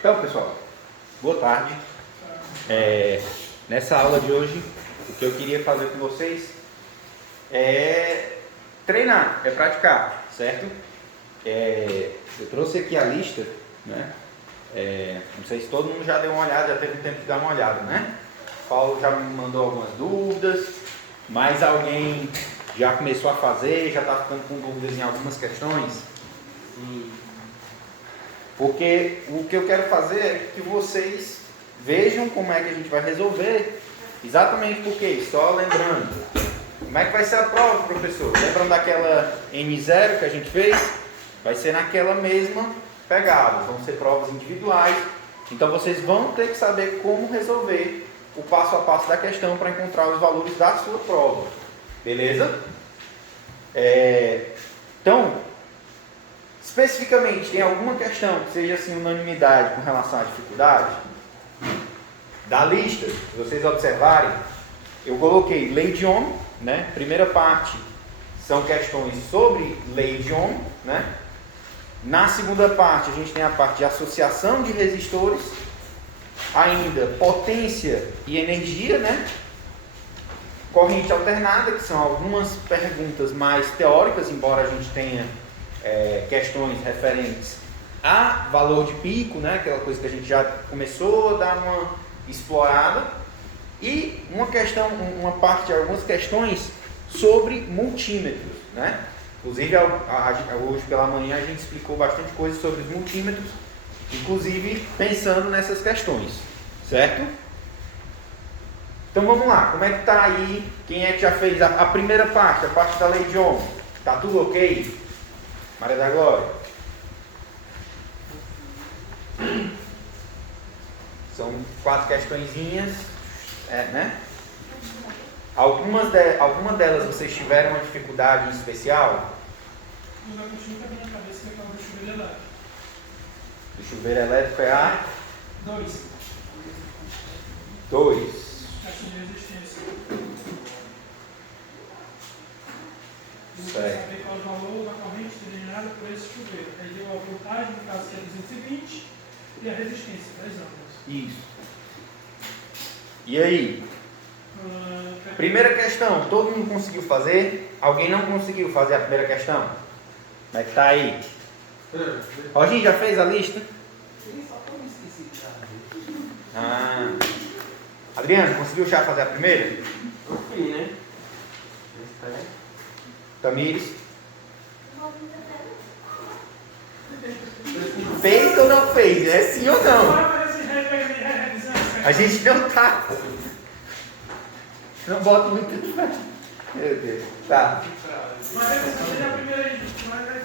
Então, pessoal, boa tarde. Nessa aula de hoje, o que eu queria fazer com vocês é treinar, é praticar, certo? Eu trouxe aqui a lista, né? Não sei se todo mundo já deu uma olhada, já teve tempo de dar uma olhada, né? Paulo já me mandou algumas dúvidas, mais alguém já começou a fazer, já está ficando com dúvidas em algumas questões. Porque o que eu quero fazer é que vocês vejam como é que a gente vai resolver, exatamente porque, só lembrando, como é que vai ser a prova, professor? Lembrando daquela N0 que a gente fez? Vai ser naquela mesma pegada, vão ser provas individuais, então vocês vão ter que saber como resolver o passo a passo da questão para encontrar os valores da sua prova, beleza? Então, especificamente, tem alguma questão que seja assim unanimidade com relação à dificuldade? Da lista, se vocês observarem, eu coloquei lei de Ohm, né? Primeira parte são questões sobre lei de Ohm, né? Na segunda parte a gente tem a parte de associação de resistores, ainda potência e energia, né? Corrente alternada, que são algumas perguntas mais teóricas, embora a gente tenha questões referentes a valor de pico, né? Aquela coisa que a gente já começou a dar uma explorada, e uma parte de algumas questões sobre multímetros, né? Inclusive hoje pela manhã a gente explicou bastante coisa sobre os multímetros, inclusive pensando nessas questões, certo? Então vamos lá, como é que está aí? Quem é que já fez a primeira parte, a parte da lei de Ohm? Está tudo ok? Maria da Glória? São 4 questõezinhas, né? Algumas delas vocês tiveram uma dificuldade em especial? Eu já continuo com a minha cabeça que é aquela do chuveiro elétrico. O chuveiro elétrico é a 2. 2. Caixa de resistência. Certo. Saber qual é o valor da corrente generada por esse chuveiro. Aí deu a voltagem, no caso que é 220, e a resistência, 10 anos. Isso. E aí? Primeira questão, todo mundo conseguiu fazer? Alguém não conseguiu fazer a primeira questão? Como é que tá aí? Roginho, já fez a lista? Adriano, conseguiu já fazer a primeira? Eu fui, né? Tamires? Fez ou não fez? É sim ou não? A gente não tá. Não bota muito. Meu Deus. Tá. Mas seja a primeira aí. Mas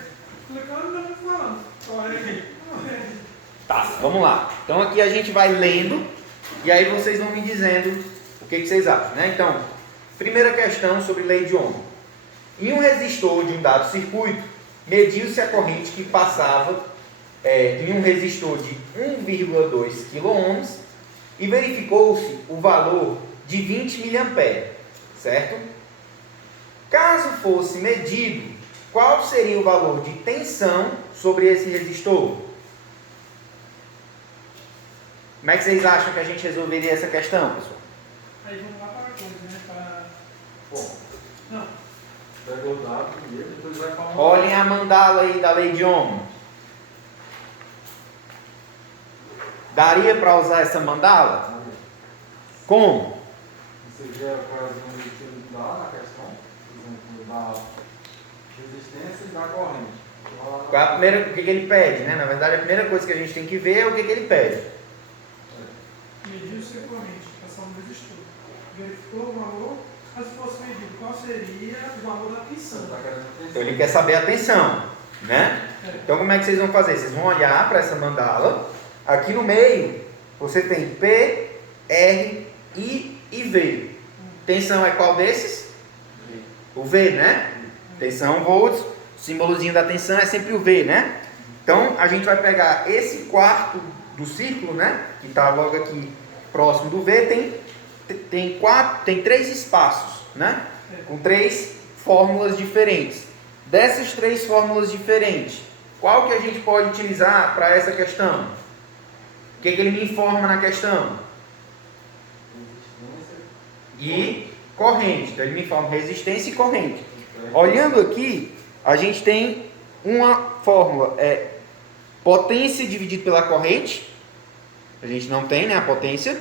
explicando, não estou falando. Olha aqui. Tá, vamos lá. Então aqui a gente vai lendo e aí vocês vão me dizendo o que vocês acham, né? Então, primeira questão sobre lei de Ohm. Em um resistor de um dado circuito, mediu-se a corrente que passava em um resistor de 1,2 kΩ e verificou-se o valor de 20 mA, certo? Caso fosse medido, qual seria o valor de tensão sobre esse resistor? Como é que vocês acham que a gente resolveria essa questão, pessoal? Aí vamos lá para a coisa, né? Para... Bom, Não. pega o dado primeiro, depois vai para uma... Olhem a mandala aí da lei de Ohm. Daria para usar essa mandala? Como? Você já faz um medicina da na questão, por exemplo, da resistência e da corrente. Qual é a primeira, o que ele pede, né? Na verdade, a primeira coisa que a gente tem que ver é o que ele pede. Mediu-se a corrente, passar no resistor. Verificou o valor, mas se fosse medido, qual seria o valor da tensão? Então ele quer saber a tensão, né? Então como é que vocês vão fazer? Vocês vão olhar para essa mandala. Aqui no meio você tem P, R, I e V. Tensão é qual desses? O V, né? Tensão volts. O símbolozinho da tensão é sempre o V, né? Então a gente vai pegar esse quarto do círculo, né? Que está logo aqui próximo do V. Tem 3 espaços, né? Com 3 fórmulas diferentes. Dessas 3 fórmulas diferentes, qual que a gente pode utilizar para essa questão? que ele me informa na questão? Resistência. E corrente. Então ele me informa resistência e corrente. Olhando aqui, a gente tem uma fórmula, potência dividido pela corrente. A gente não tem, né, a potência.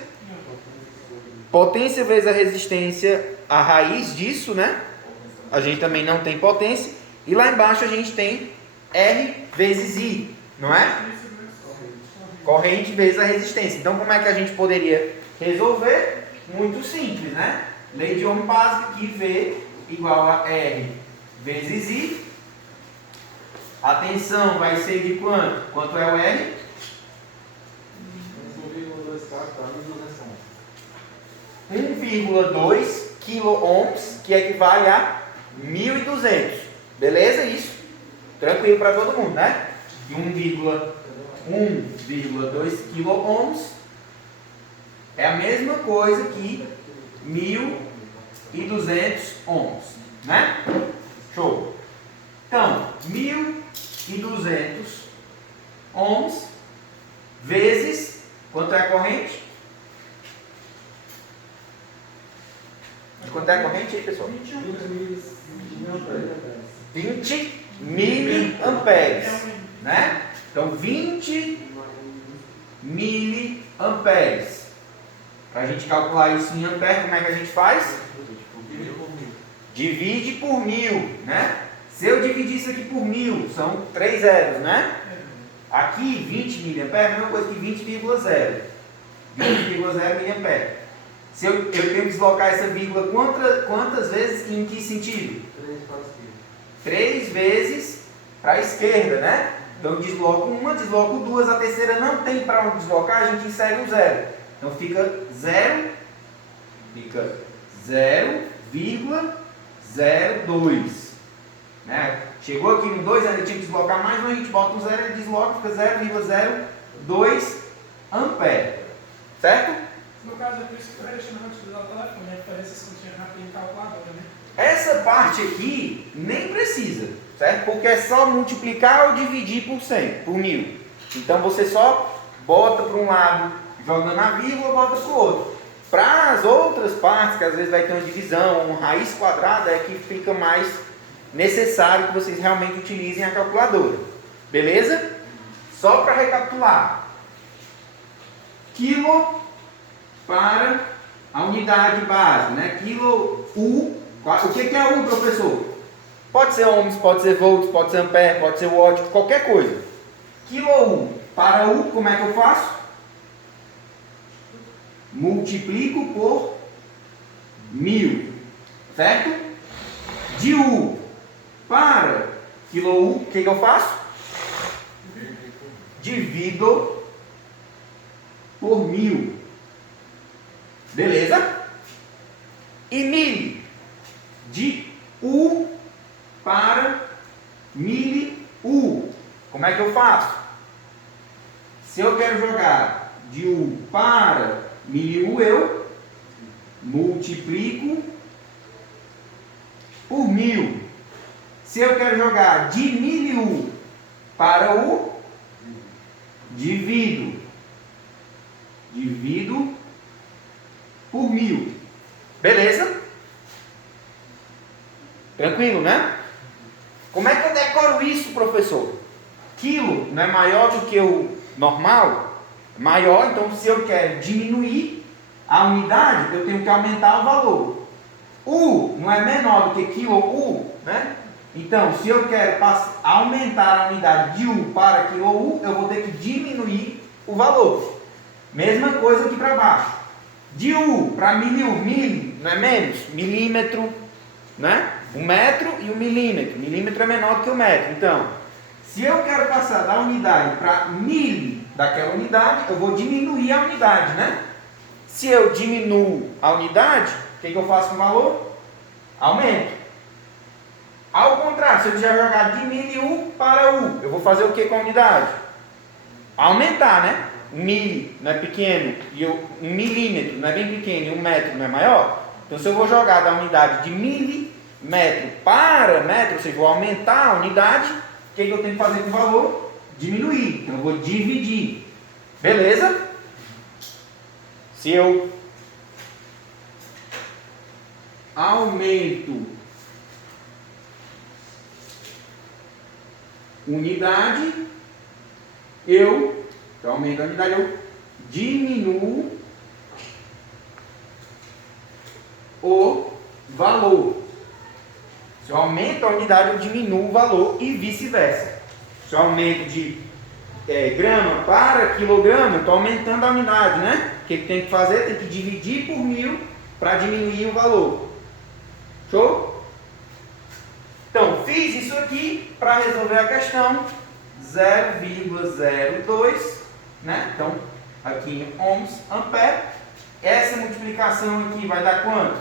Potência vezes a resistência, a raiz disso, né? A gente também não tem potência. E lá embaixo a gente tem R vezes I, não é? Corrente vezes a resistência. Então como é que a gente poderia resolver? Muito simples, né? Lei de Ohm básica, que V igual a R vezes I. A tensão vai ser de quanto? Quanto é o R? 1,2 kΩ, que equivale a 1.200. Beleza? Isso? Tranquilo para todo mundo, né? E 1,2 kΩ é a mesma coisa que 1.200 ohms, né? Show. Então, 1.200 ohms vezes, quanto é a corrente? Quanto é a corrente aí, pessoal? 20 miliamperes, né? Então, 20 miliamperes. Para a gente calcular isso em ampere, como é que a gente faz? Divide por 1.000, né? Se eu dividir isso aqui por 1.000, são 3 zeros, né? Aqui, 20 miliamperes é a mesma coisa que 20,0. 20,0 miliamperes. Se eu tenho que deslocar essa vírgula quantas vezes e em que sentido? 3 vezes para a esquerda, né? Então eu desloco uma, desloco duas, a terceira não tem para onde deslocar, a gente insere o zero. Então fica 0,02. Né? Chegou aqui no 2, ele tinha que deslocar mais um, a gente bota um zero, ele desloca, fica 0,02 ampere. Certo? No caso, é por isso que eu deixei na utilizar o telefone, a diferença se não tinha rápido em calculadora, né? Essa parte aqui nem precisa, certo? Porque é só multiplicar ou dividir por 100, por 1.000. Então você só bota para um lado, joga na vírgula, bota para o outro. Para as outras partes, que às vezes vai ter uma divisão, uma raiz quadrada, é que fica mais necessário que vocês realmente utilizem a calculadora. Beleza? Só para recapitular. Quilo para a unidade base, né? Quilo U. O que é U, professor? Pode ser ohms, pode ser volts, pode ser ampere, pode ser watt, qualquer coisa. Quilo U para U, como é que eu faço? Multiplico por 1.000, certo? De U para quilo U, o que eu faço? Divido por 1.000. Beleza? E mili, de U para mili-U. Como é que eu faço? Se eu quero jogar de U para mili-U, eu multiplico por 1.000. Se eu quero jogar de mili-U para U, divido por 1.000. Beleza? Tranquilo, né? Como é que eu decoro isso, professor? Quilo não é maior do que o normal? Maior, então se eu quero diminuir a unidade, eu tenho que aumentar o valor. U não é menor do que quilo U, né? Então, se eu quero aumentar a unidade de U para quilo U, eu vou ter que diminuir o valor. Mesma coisa aqui para baixo. De U para mili-U, mili não é menos? Milímetro, né? O metro e o milímetro. Milímetro é menor do que o metro. Então, se eu quero passar da unidade para mili daquela unidade, eu vou diminuir a unidade, né? Se eu diminuo a unidade, o que eu faço com o valor? Aumento. Ao contrário, se eu quiser jogar de mili-U para U, eu vou fazer o que com a unidade? Aumentar, né? Um mili não é pequeno e um milímetro não é bem pequeno e um metro não é maior. Então, se eu vou jogar da unidade de milímetro para metro, ou seja, vou aumentar a unidade, o que eu tenho que fazer com o valor? Diminuir. Então, eu vou dividir. Beleza? Se eu aumento unidade, eu aumento a unidade, eu diminuo o valor. Se eu aumento a unidade, eu diminuo o valor e vice-versa. Se eu aumento de grama para quilograma, eu estou aumentando a unidade, né? O que tem que fazer? Tem que dividir por 1000 para diminuir o valor. Show? Então, fiz isso aqui para resolver a questão 0,02, né? Então, aqui em ohms, ampere. Essa multiplicação aqui vai dar quanto?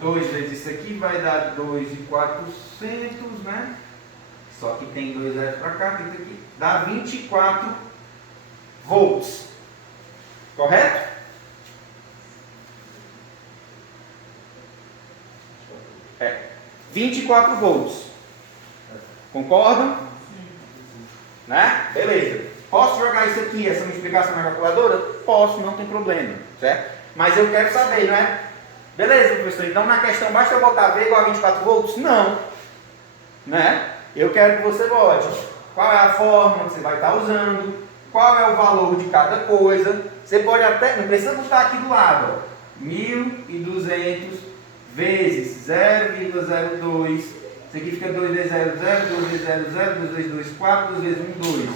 2 vezes isso aqui vai dar 2.400, né? Só que tem 2 zeros para cá, tem aqui. Dá 24 volts. Correto? É. 24 volts. Concordam? Né? Beleza. Posso jogar isso aqui, essa multiplicação na calculadora? Posso, não tem problema. Certo? Mas eu quero saber, não é? Beleza, professor. Então na questão basta eu botar V igual a 24 volts? Não. Né? Eu quero que você bote qual é a fórmula que você vai estar usando, qual é o valor de cada coisa. Você pode até, não precisa botar aqui do lado, ó, 1.200 vezes 0,02. Isso aqui fica 2 vezes 0, 0, 2 vezes 0, 0, 2 vezes 2, 4, 2 vezes 1, 2.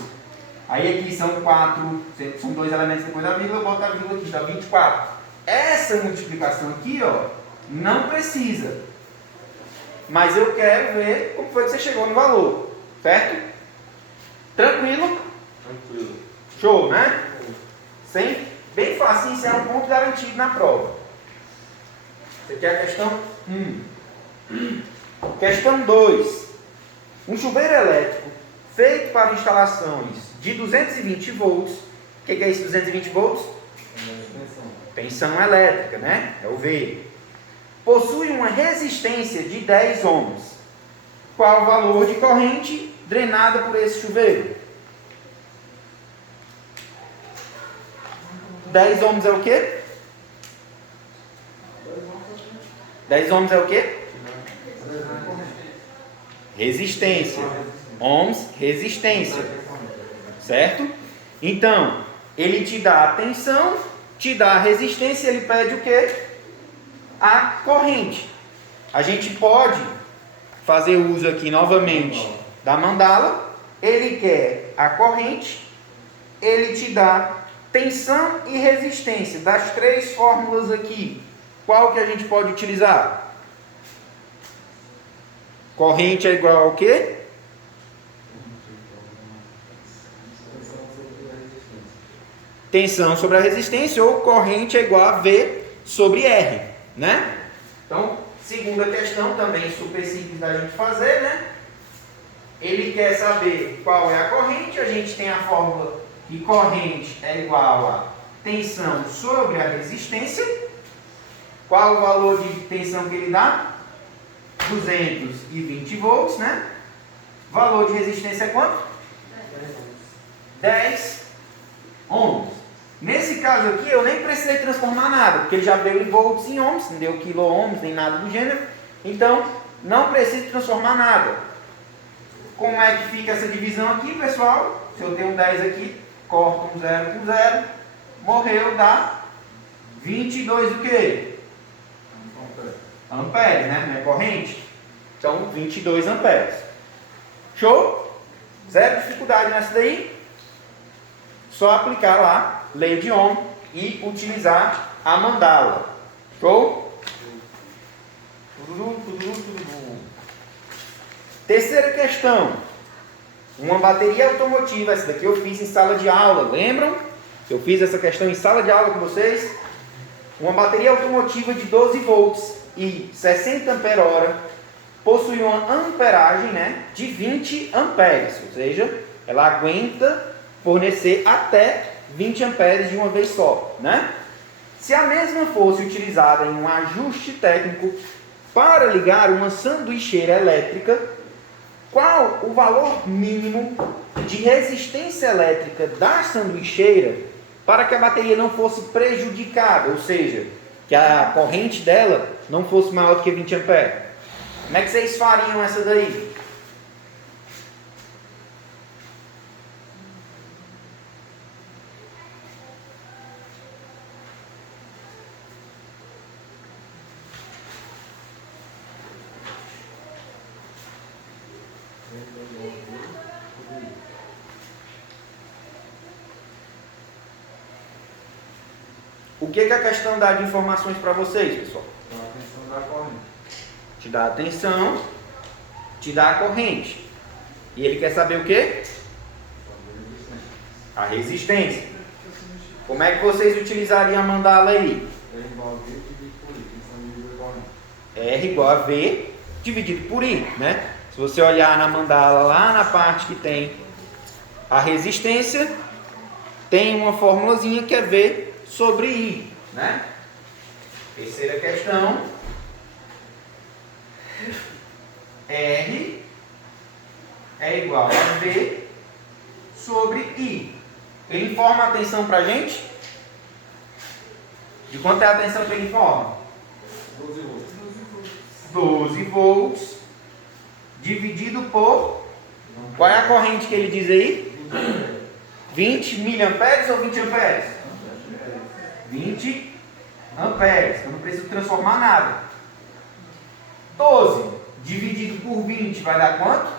Aí aqui são 4, são 2 elementos depois da vírgula, eu boto a vírgula aqui, dá 24. Essa multiplicação aqui, ó, não precisa. Mas eu quero ver como foi que você chegou no valor. Certo? Tranquilo? Tranquilo. Show, né? Bem fácil, isso é um ponto garantido na prova. Essa aqui é a questão 1. Questão 2. Um chuveiro elétrico feito para instalações de 220 volts. O que é esse 220 volts? Tensão elétrica, né? É o V. Possui uma resistência de 10 ohms. Qual o valor de corrente drenada por esse chuveiro? 10 ohms é o quê? 10 ohms é o quê? Resistência. Ohms, resistência. Certo? Então, ele te dá a tensão, te dá a resistência, ele pede o quê? A corrente. A gente pode fazer uso aqui novamente da mandala. Ele quer a corrente, ele te dá tensão e resistência. Das 3 fórmulas aqui, qual que a gente pode utilizar? Corrente é igual ao quê? Tensão sobre a resistência, ou corrente é igual a V sobre R, né? Então, segunda questão, também super simples da gente fazer, né? Ele quer saber qual é a corrente, a gente tem a fórmula que corrente é igual a tensão sobre a resistência. Qual o valor de tensão que ele dá? 220 volts, né? Valor de resistência é quanto? 10 ohms. Nesse caso aqui, eu nem precisei transformar nada, porque ele já deu em volts em ohms, não deu quilo-ohms, nem nada do gênero. Então, não preciso transformar nada. Como é que fica essa divisão aqui, pessoal? Se eu tenho um 10 aqui, corto um 0 com 0, morreu, dá 22 o quê? Amperes, né? Não é corrente? Então, 22 amperes. Show? Zero dificuldade nessa daí. Só aplicar lá, lei de Ohm, e utilizar a mandala. Show? Terceira questão. Uma bateria automotiva. Essa daqui eu fiz em sala de aula. Lembram? Eu fiz essa questão em sala de aula com vocês. Uma bateria automotiva de 12 volts e 60 ampere-hora possui uma amperagem, né, de 20 amperes. Ou seja, ela aguenta fornecer até 20 amperes de uma vez só, né? Se a mesma fosse utilizada em um ajuste técnico para ligar uma sanduicheira elétrica, qual o valor mínimo de resistência elétrica da sanduicheira para que a bateria não fosse prejudicada, ou seja, que a corrente dela não fosse maior do que 20 amperes. Como é que vocês fariam essa daí? O que a questão dá de informações para vocês, pessoal? Dá atenção da corrente. Te dá atenção, te dá a corrente. E ele quer saber o quê? A resistência. Como é que vocês utilizariam a mandala aí? É igual a V dividido por I, tensão dividida por corrente. R igual a V dividido por I, né? Se você olhar na mandala lá na parte que tem a resistência, tem uma formulazinha que é V sobre I, né? Terceira questão. R é igual a V sobre I. Ele informa a tensão para a gente? De quanto é a tensão que ele informa? 12 volts. 12 volts dividido por... Qual é a corrente que ele diz aí? 20 miliamperes ou 20 amperes? 20 amperes. Eu não preciso transformar nada. 12 dividido por 20 vai dar quanto?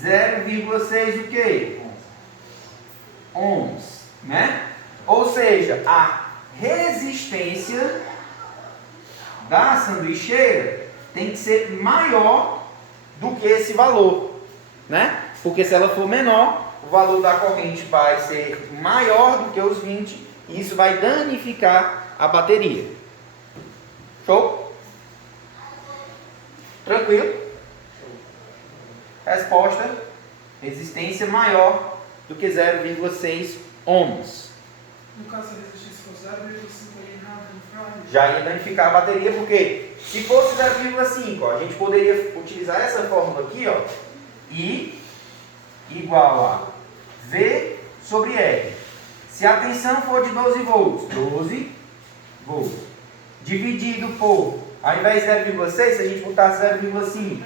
0,6 o quê? Ohms, né? Ou seja, a resistência da sanduicheira tem que ser maior do que esse valor, né? Porque se ela for menor, o valor da corrente vai ser maior do que os 20 e isso vai danificar a bateria. Show? Tranquilo? Resposta: resistência maior do que 0,6 ohms. No caso, se a resistência fosse 0,5 aí, nada, Já ia danificar a bateria, porque se fosse 0,5, a gente poderia utilizar essa fórmula aqui, ó, I igual a V sobre R. Se a tensão for de 12 volts, 12 volts, dividido por, ao invés de 0,6, se a gente botasse 0,5,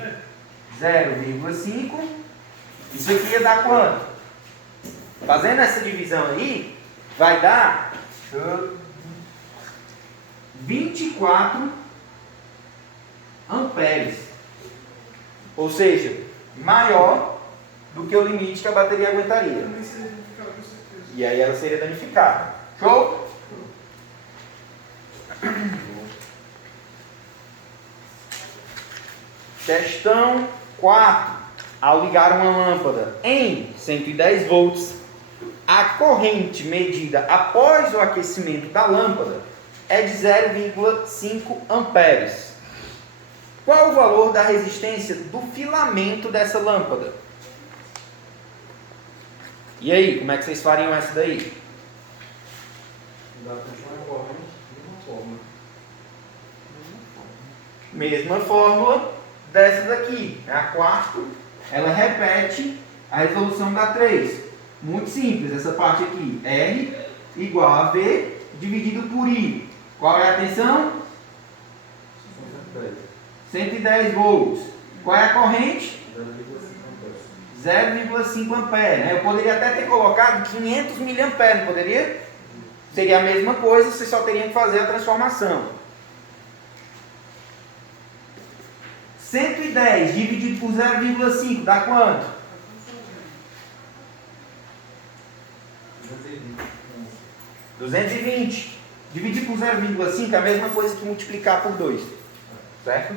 0,5, isso aqui ia dar quanto? Fazendo essa divisão aí, vai dar 24 amperes. Ou seja, maior do que o limite que a bateria aguentaria. também seria danificado, com certeza. E aí ela seria danificada. Show? Questão 4. Ao ligar uma lâmpada em 110 volts, a corrente medida após o aquecimento da lâmpada é de 0,5 amperes. Qual o valor da resistência do filamento dessa lâmpada? E aí, como é que vocês fariam essa daí? Dá atenção à corrente, mesma forma. Mesma fórmula dessa daqui. É a 4. Ela repete a resolução da 3. Muito simples essa parte aqui. R igual a V dividido por I. Qual é a tensão? 110 volts. Qual é a corrente? 0,5 amperes. Né? Eu poderia até ter colocado 500 miliamperes, não poderia? Seria a mesma coisa, você só teria que fazer a transformação. 110 dividido por 0,5 dá quanto? 220. Dividir por 0,5 é a mesma coisa que multiplicar por 2. Certo?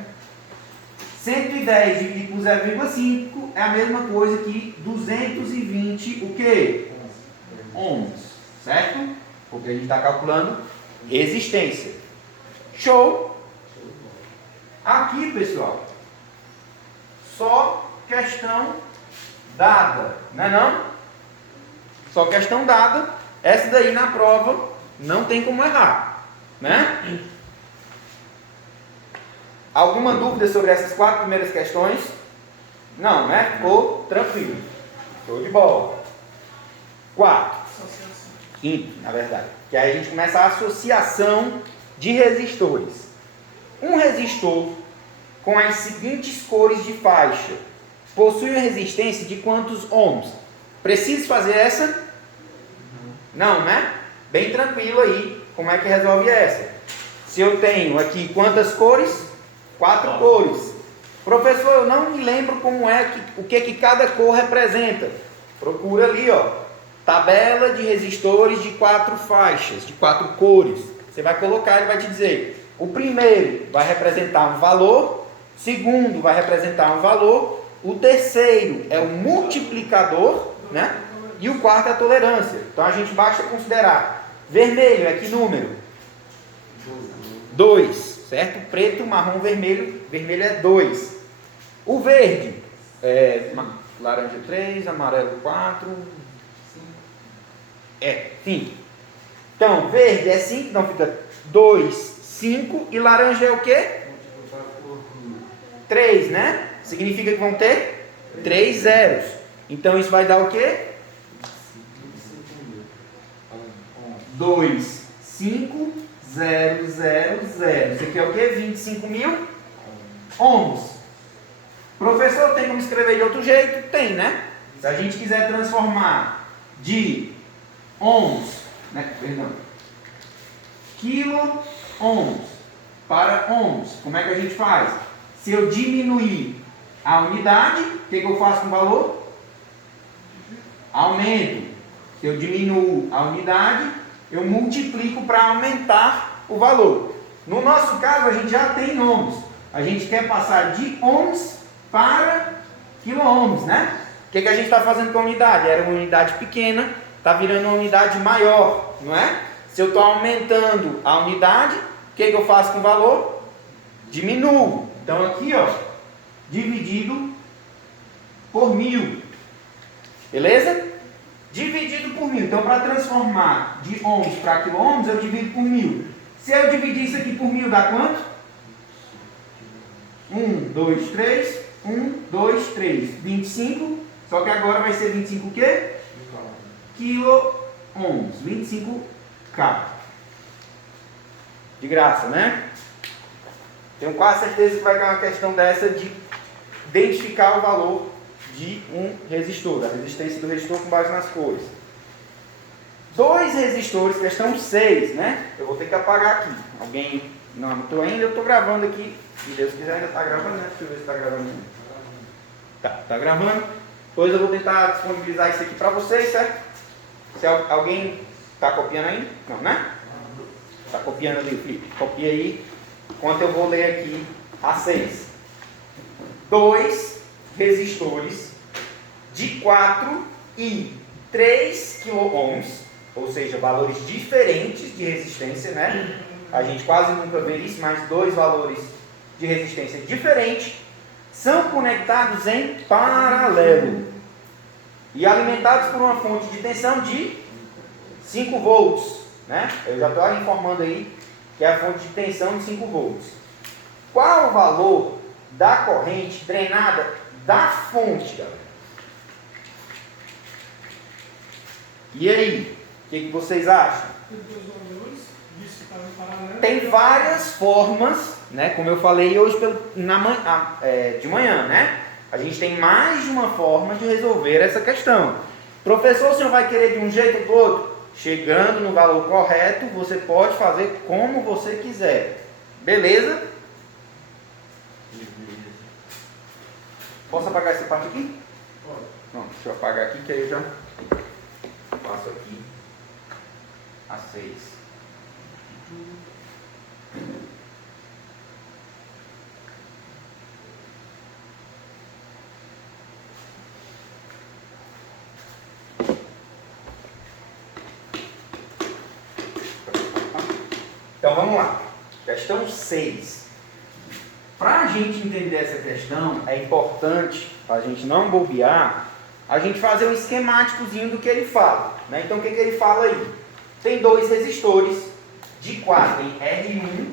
110 dividido por 0,5 é a mesma coisa que 220 o quê? Ohms. Certo? Porque a gente está calculando resistência. Show? Aqui, pessoal, só questão dada, não é não? Só questão dada. Essa daí na prova não tem como errar, né? Alguma dúvida sobre essas 4 primeiras questões? Não, né? Ficou tranquilo. Show de bola. 4. Associação. Quinto, na verdade. Que aí a gente começa a associação de resistores. Um resistor com as seguintes cores de faixa possui uma resistência de quantos ohms? Preciso fazer essa? Não, né? Bem tranquilo aí. Como é que resolve essa? Se eu tenho aqui quantas cores? 4 cores. Professor, eu não me lembro como é o que cada cor representa. Procura ali, ó. Tabela de resistores de 4 faixas, de 4 cores. Você vai colocar, ele vai te dizer. O primeiro vai representar um valor. O segundo vai representar um valor. O terceiro é o multiplicador, né? E o quarto é a tolerância. Então a gente basta considerar. Vermelho é que número? 2, certo? Preto, marrom, vermelho. Vermelho é 2. O verde é laranja 3, amarelo 4. É 5. Então, verde é 5, então fica 2, 5. E laranja é o quê? 3, né? Significa que vão ter 3 zeros. Então isso vai dar o quê? 2, 5, 0, 0, 0. Isso aqui é o quê? 25.000 ohms. Professor, tem como escrever de outro jeito? Tem, né? Se a gente quiser transformar de ohms, né? Perdão, quilo ohms para ohms, como é que a gente faz? Se eu diminuir a unidade, o que eu faço com o valor? Aumento. Se eu diminuo a unidade, eu multiplico para aumentar o valor. No nosso caso, a gente já tem ohms. A gente quer passar de ohms para quilo-ohms, né? O que a gente está fazendo com a unidade? Era uma unidade pequena, está virando uma unidade maior, não é? Se eu estou aumentando a unidade, o que eu faço com o valor? Diminuo. Então aqui, ó, dividido por 1000. Beleza? Dividido por 1000. Então, para transformar de ohms para quilo-ohms, eu divido por 1000. Se eu dividir isso aqui por 1000, dá quanto? 1, 2, 3. 1, 2, 3. 25. Só que agora vai ser 25 o quê? Quilo-ohms. 25K. De graça, né? Tenho quase certeza que vai cair uma questão dessa de identificar o valor de um resistor, a resistência do resistor com base nas cores. 2 resistores, questão 6, né? Eu vou ter que apagar aqui. Alguém não anotou ainda? Eu estou gravando aqui. Se Deus quiser, ainda está gravando, né? Deixa eu ver se está gravando. Tá gravando. Depois eu vou tentar disponibilizar isso aqui para vocês, certo? Se alguém está copiando ainda? Não, né? Está copiando ali, Felipe. Copia aí, enquanto eu vou ler aqui a 6. 2 resistores de 4 e 3 quilo-ohms, ou seja, valores diferentes de resistência, né? A gente quase nunca vê isso, mas 2 valores de resistência diferentes são conectados em paralelo e alimentados por uma fonte de tensão de 5 volts, né? Eu já estou informando aí que é a fonte de tensão de 5 volts. Qual o valor da corrente drenada da fonte, galera? E aí? O que vocês acham? Tem 2 valores, disse que estava em paralelo. Tem várias formas, né? Como eu falei hoje de manhã, né? A gente tem mais de uma forma de resolver essa questão. Professor, o senhor vai querer de um jeito ou do outro? Chegando no valor correto, você pode fazer como você quiser. Beleza? Posso apagar essa parte aqui? Pode. Não, deixa eu apagar aqui que aí eu já passo aqui a 6. Então vamos lá. Questão 6. Para a gente entender essa questão, é importante, para a gente não bobear, a gente fazer um esquemáticozinho do que ele fala, né? Então o que ele fala aí? Tem 2 resistores de 4 em R1,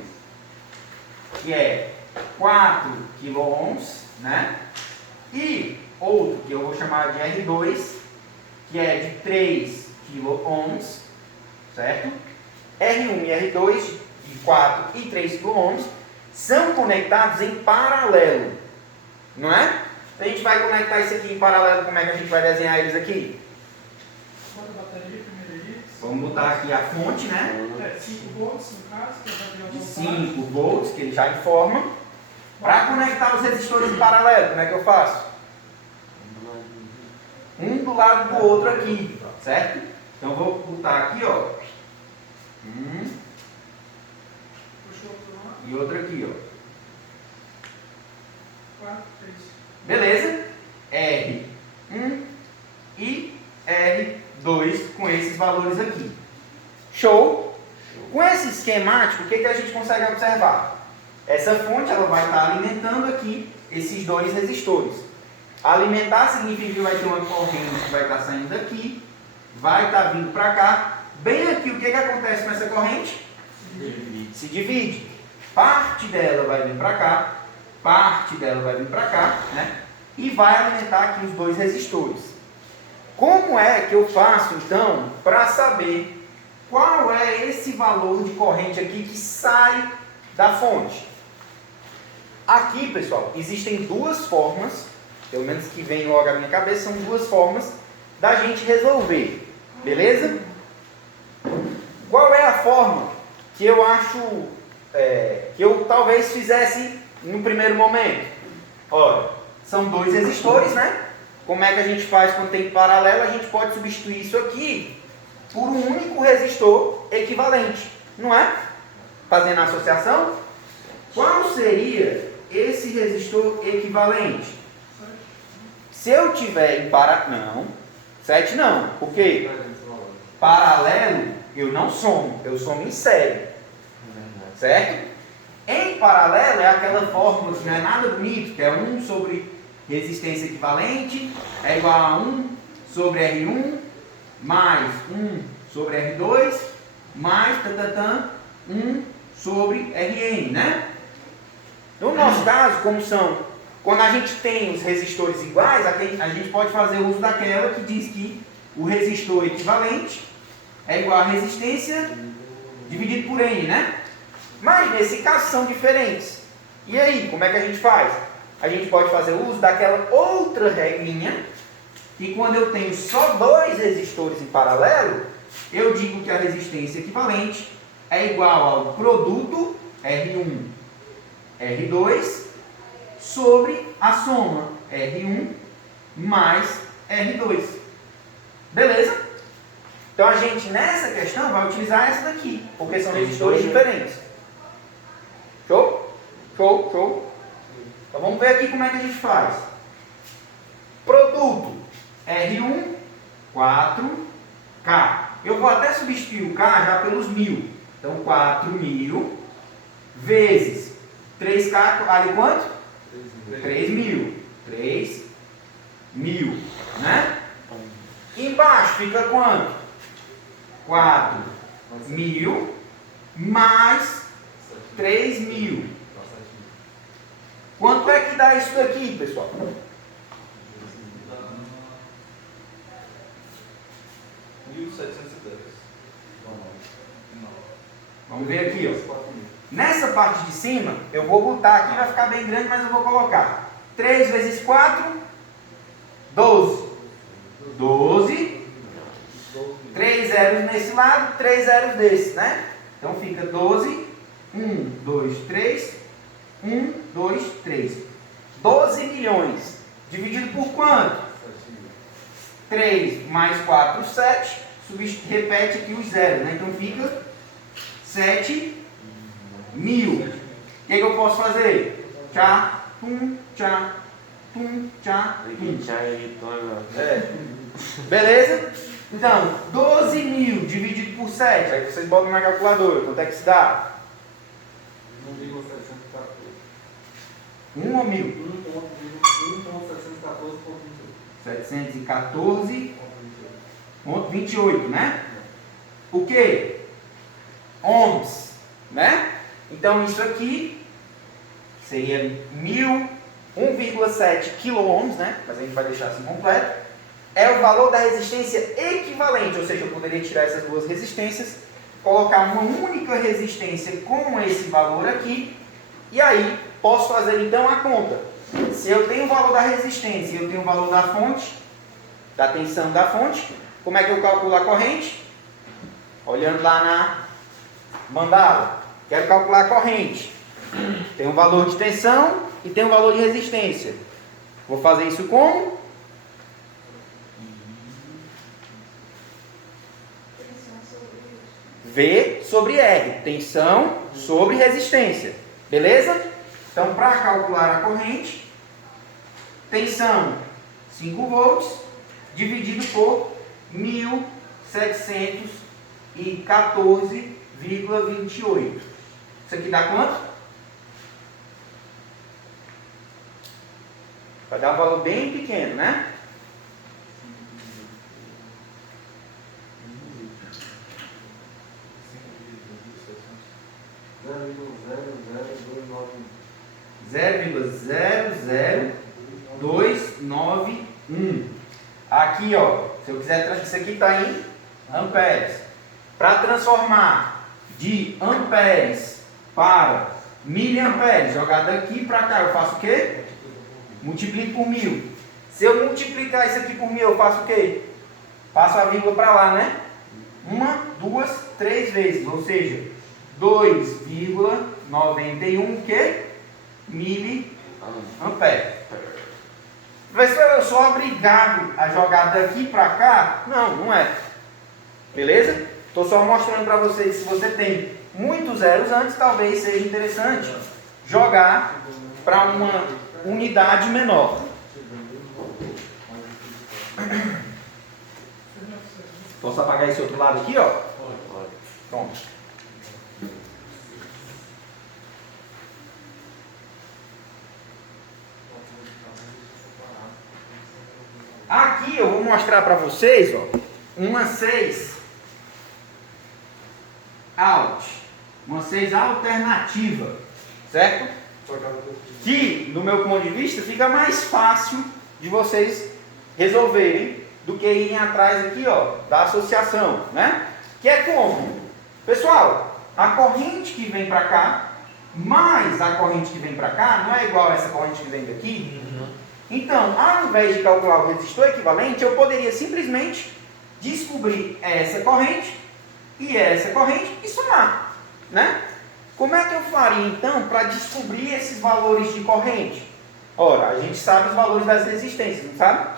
que é 4 quilo-ohms, né? E outro que eu vou chamar de R2, que é de 3 kΩ, certo? R1 e R2 de 4 e 3 kΩ são conectados em paralelo, não é? A gente vai conectar isso aqui em paralelo, como é que a gente vai desenhar eles aqui? Bota a bateria primeiro aí. Vamos botar aqui a fonte, né? 5 volts no caso, que é a De voltagem. 5 volts, que ele já informa. Para conectar os resistores em paralelo, como é que eu faço? Um do lado do outro aqui, certo? Então vou botar aqui, ó. Puxou para um lado. E outro aqui, ó. 4, 3. Beleza? R1 e R2 com esses valores aqui. Show? Com esse esquemático, o que a gente consegue observar? Essa fonte ela vai estar alimentando aqui esses dois resistores. Alimentar significa que vai ter uma corrente que vai estar saindo daqui, vai estar vindo para cá. Bem aqui, o que acontece com essa corrente? Se divide. Parte dela vai vir para cá, parte dela vai vir para cá, né? E vai alimentar aqui os dois resistores. Como é que eu faço, então, para saber qual é esse valor de corrente aqui que sai da fonte? Aqui, pessoal, existem duas formas, pelo menos que vem logo à minha cabeça, são duas formas da gente resolver, beleza? Qual é a forma que eu acho, que eu talvez fizesse no primeiro momento? Olha, são dois resistores, né? Como é que a gente faz quando tem paralelo? A gente pode substituir isso aqui por um único resistor equivalente, não é? Fazendo a associação, qual seria esse resistor equivalente? Se eu tiver em não, 7 não, por quê? Paralelo eu não somo, eu somo em série, certo? Em paralelo é aquela fórmula que não é nada bonito, que é 1 sobre resistência equivalente é igual a 1 sobre R1 mais 1 sobre R2 mais 1 sobre Rn, né? No nosso caso, quando a gente tem os resistores iguais, a gente pode fazer uso daquela que diz que o resistor equivalente é igual a resistência dividido por N, né? Mas nesse caso são diferentes. E aí, como é que a gente faz? A gente pode fazer uso daquela outra regrinha, que quando eu tenho só dois resistores em paralelo, eu digo que a resistência equivalente é igual ao produto R1, R2, sobre a soma R1 mais R2. Beleza? Então a gente nessa questão vai utilizar essa daqui, porque são resistores diferentes. Show? Show, show. Então vamos ver aqui como é que a gente faz. Produto R1, 4K. Eu vou até substituir o K já pelos 1000. Então 4.000 vezes 3K vale quanto? 3.000. 3.000, né? Embaixo fica quanto? 4.000 mais 3.000. Quanto é que dá isso daqui, pessoal? Vamos ver aqui, ó. Nessa parte de cima, eu vou botar aqui, vai ficar bem grande, mas eu vou colocar 3 vezes 4, 12. 12. 3 zeros nesse lado, 3 zeros desse, né? Então fica 12. 1, 2, 3. 1, 2, 3. 12 milhões. Dividido por quanto? 3 mais 4, 7. Repete aqui os zeros, né? Então fica 7 mil. O que eu posso fazer? Tchá, tum, tchá, tum, tchá, tum. Beleza? Então, 12 mil dividido por 7. Aí vocês botam na calculadora. Quanto é que se dá? 1 ou 1000? 714,28, né? O que? Ohms, né? Então isso aqui seria 1000 1,7 kΩ, né? Mas a gente vai deixar assim completo. É o valor da resistência equivalente, ou seja, eu poderia tirar essas duas resistências, colocar uma única resistência com esse valor aqui, e aí posso fazer então a conta. Se eu tenho o valor da resistência e eu tenho o valor da fonte, da tensão da fonte, como é que eu calculo a corrente? Olhando lá na mandala, quero calcular a corrente. Tem um valor de tensão e tem um valor de resistência. Vou fazer isso como? V sobre R, tensão sobre resistência, beleza? Então, para calcular a corrente, tensão 5 volts dividido por 1714,28. Isso aqui dá quanto? Vai dar um valor bem pequeno, né? (0,00291). Aqui, ó, se eu quiser, isso aqui está em amperes. Para transformar de amperes para miliamperes, jogar daqui para cá, eu faço o quê? Multiplico por 1000. Se eu multiplicar isso aqui por 1000, eu faço o quê? Passo a vírgula para lá, né? 1, 2, 3 vezes, ou seja, 2,91 que? Miliamperes. Professor, eu sou obrigado a jogar daqui para cá? Não, não é. Beleza? Estou só mostrando para vocês, se você tem muitos zeros antes, talvez seja interessante jogar para uma unidade menor. Posso apagar esse outro lado aqui, ó? Pode. Pronto. Aqui eu vou mostrar para vocês, ó, uma 6 out, uma 6 alternativa, certo? Que, do meu ponto de vista, fica mais fácil de vocês resolverem do que irem atrás aqui, ó, da associação, né? Que é como? Pessoal, a corrente que vem para cá, mais a corrente que vem para cá, não é igual a essa corrente que vem daqui? Então, ao invés de calcular o resistor equivalente, eu poderia simplesmente descobrir essa corrente e somar, né? Como é que eu faria, então, para descobrir esses valores de corrente? Ora, a gente sabe os valores das resistências, não sabe?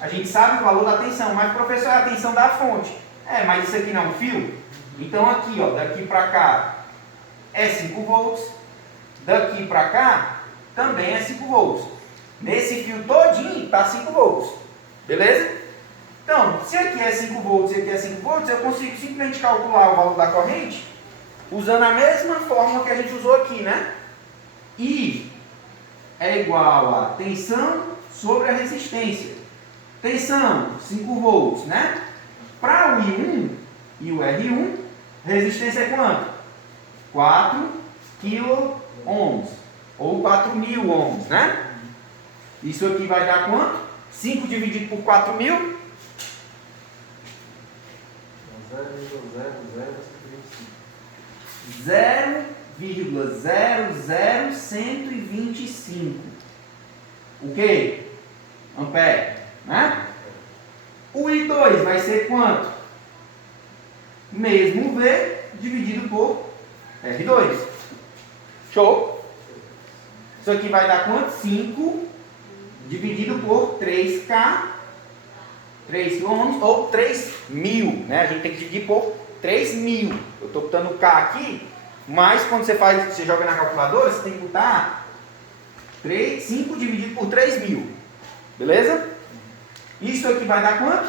A gente sabe o valor da tensão, mas, professor, é a tensão da fonte. É, mas isso aqui não é um fio? Então, aqui, ó, daqui para cá é 5 volts, daqui para cá também é 5 volts. Nesse fio todinho está 5 volts, beleza? Então, se aqui é 5 volts e aqui é 5 volts, eu consigo simplesmente calcular o valor da corrente usando a mesma fórmula que a gente usou aqui, né? I é igual a tensão sobre a resistência. Tensão, 5 volts, né? Para o I1 e o R1, resistência é quanto? 4 kΩ, ou 4.000 ohms, né? Isso aqui vai dar quanto? 5 dividido por 4.000? 0,00125. O que? Ampere, né? O I2 vai ser quanto? Mesmo V dividido por R2. Show? Isso aqui vai dar quanto? 5 dividido por 3K, 3 km, ou 3.000, né? A gente tem que dividir por 3.000. Eu estou botando K aqui, mas quando você joga na calculadora, você tem que botar 5 dividido por 3.000. Beleza? Isso aqui vai dar quanto?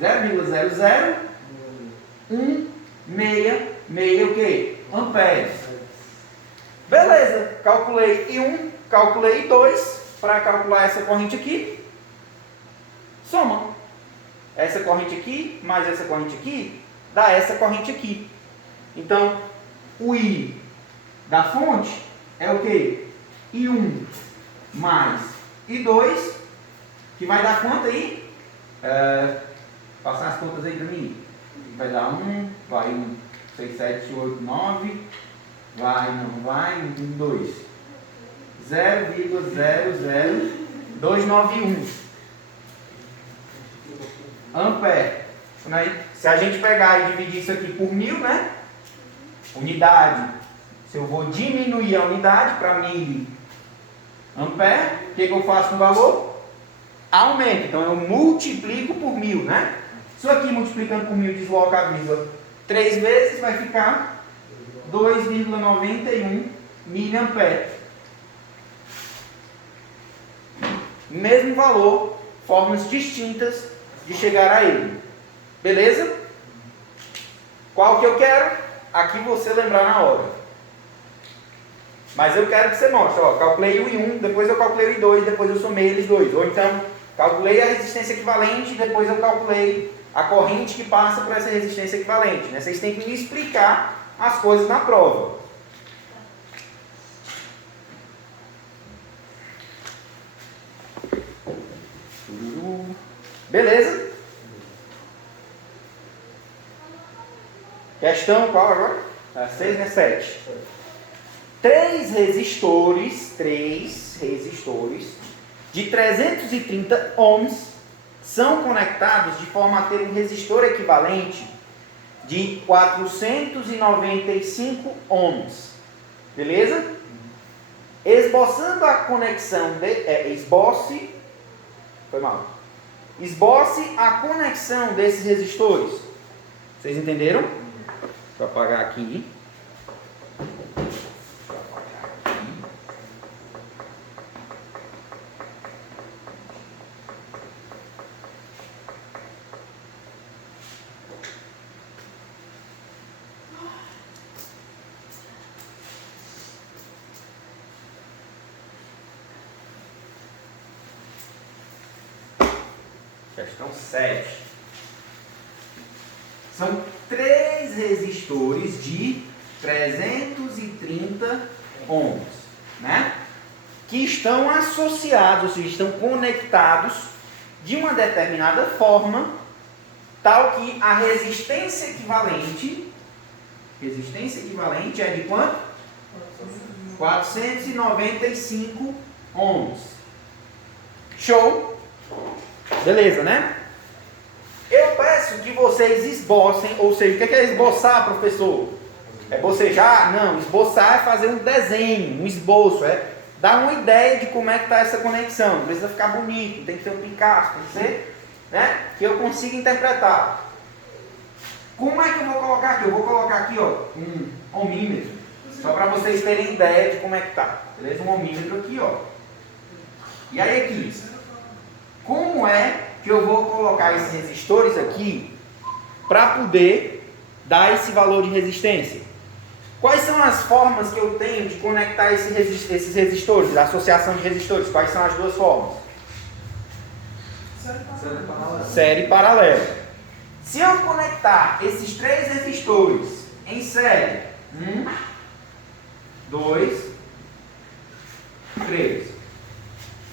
0,00166 o quê? Amperes. Beleza, calculei I1, calculei I2, para calcular essa corrente aqui, soma. Essa corrente aqui, mais essa corrente aqui, dá essa corrente aqui. Então, o I da fonte é o quê? I1 mais I2, que vai dar quanto aí? Passar as contas aí para mim. Vai dar 1, vai 1, 6, 7, 8, 9, vai, não vai, 2. 0,00291 ampere. Se a gente pegar e dividir isso aqui por 1000, né? Unidade. Se eu vou diminuir a unidade para miliampere, o que eu faço com o valor? Aumenta. Então eu multiplico por 1000, né? Isso aqui multiplicando por 1000 desloca a vírgula 3 vezes, vai ficar 2,91 miliampere. Mesmo valor, formas distintas de chegar a ele. Beleza? Qual que eu quero? Aqui você lembrar na hora. Mas eu quero que você mostre, ó, calculei o I1, depois eu calculei o I2, depois eu somei eles dois. Ou então, calculei a resistência equivalente, depois eu calculei a corrente que passa por essa resistência equivalente. Né? Vocês têm que me explicar as coisas na prova. Beleza? Questão qual agora? 6, né? 7. 3 resistores de 330 ohms são conectados de forma a ter um resistor equivalente de 495 ohms. Beleza? Esboçando a conexão esboce a conexão desses resistores. Vocês entenderam? Deixa eu apagar aqui. Questão 7. São 3 resistores de 330 ohms, né? Que estão associados, ou seja, estão conectados de uma determinada forma, tal que a resistência equivalente é de quanto? 495 ohms. Show? Beleza, né? Eu peço que vocês esbocem, ou seja, o que é esboçar, professor? É bocejar? Não, esboçar é fazer um desenho, um esboço, é dar uma ideia de como é que está essa conexão. Não precisa ficar bonito, tem que ser um Picasso, tem que ser, né, que eu consiga interpretar. Como é que eu vou colocar aqui? Eu vou colocar aqui, ó, um ohmímetro, só para vocês terem ideia de como é que está. Beleza? Um ohmímetro aqui, ó. E aí aqui, como é que eu vou colocar esses resistores aqui para poder dar esse valor de resistência? Quais são as formas que eu tenho de conectar esses resistores, a associação de resistores? Quais são as duas formas? Série paralela. Se eu conectar esses 3 resistores em série, 1, 2, 3.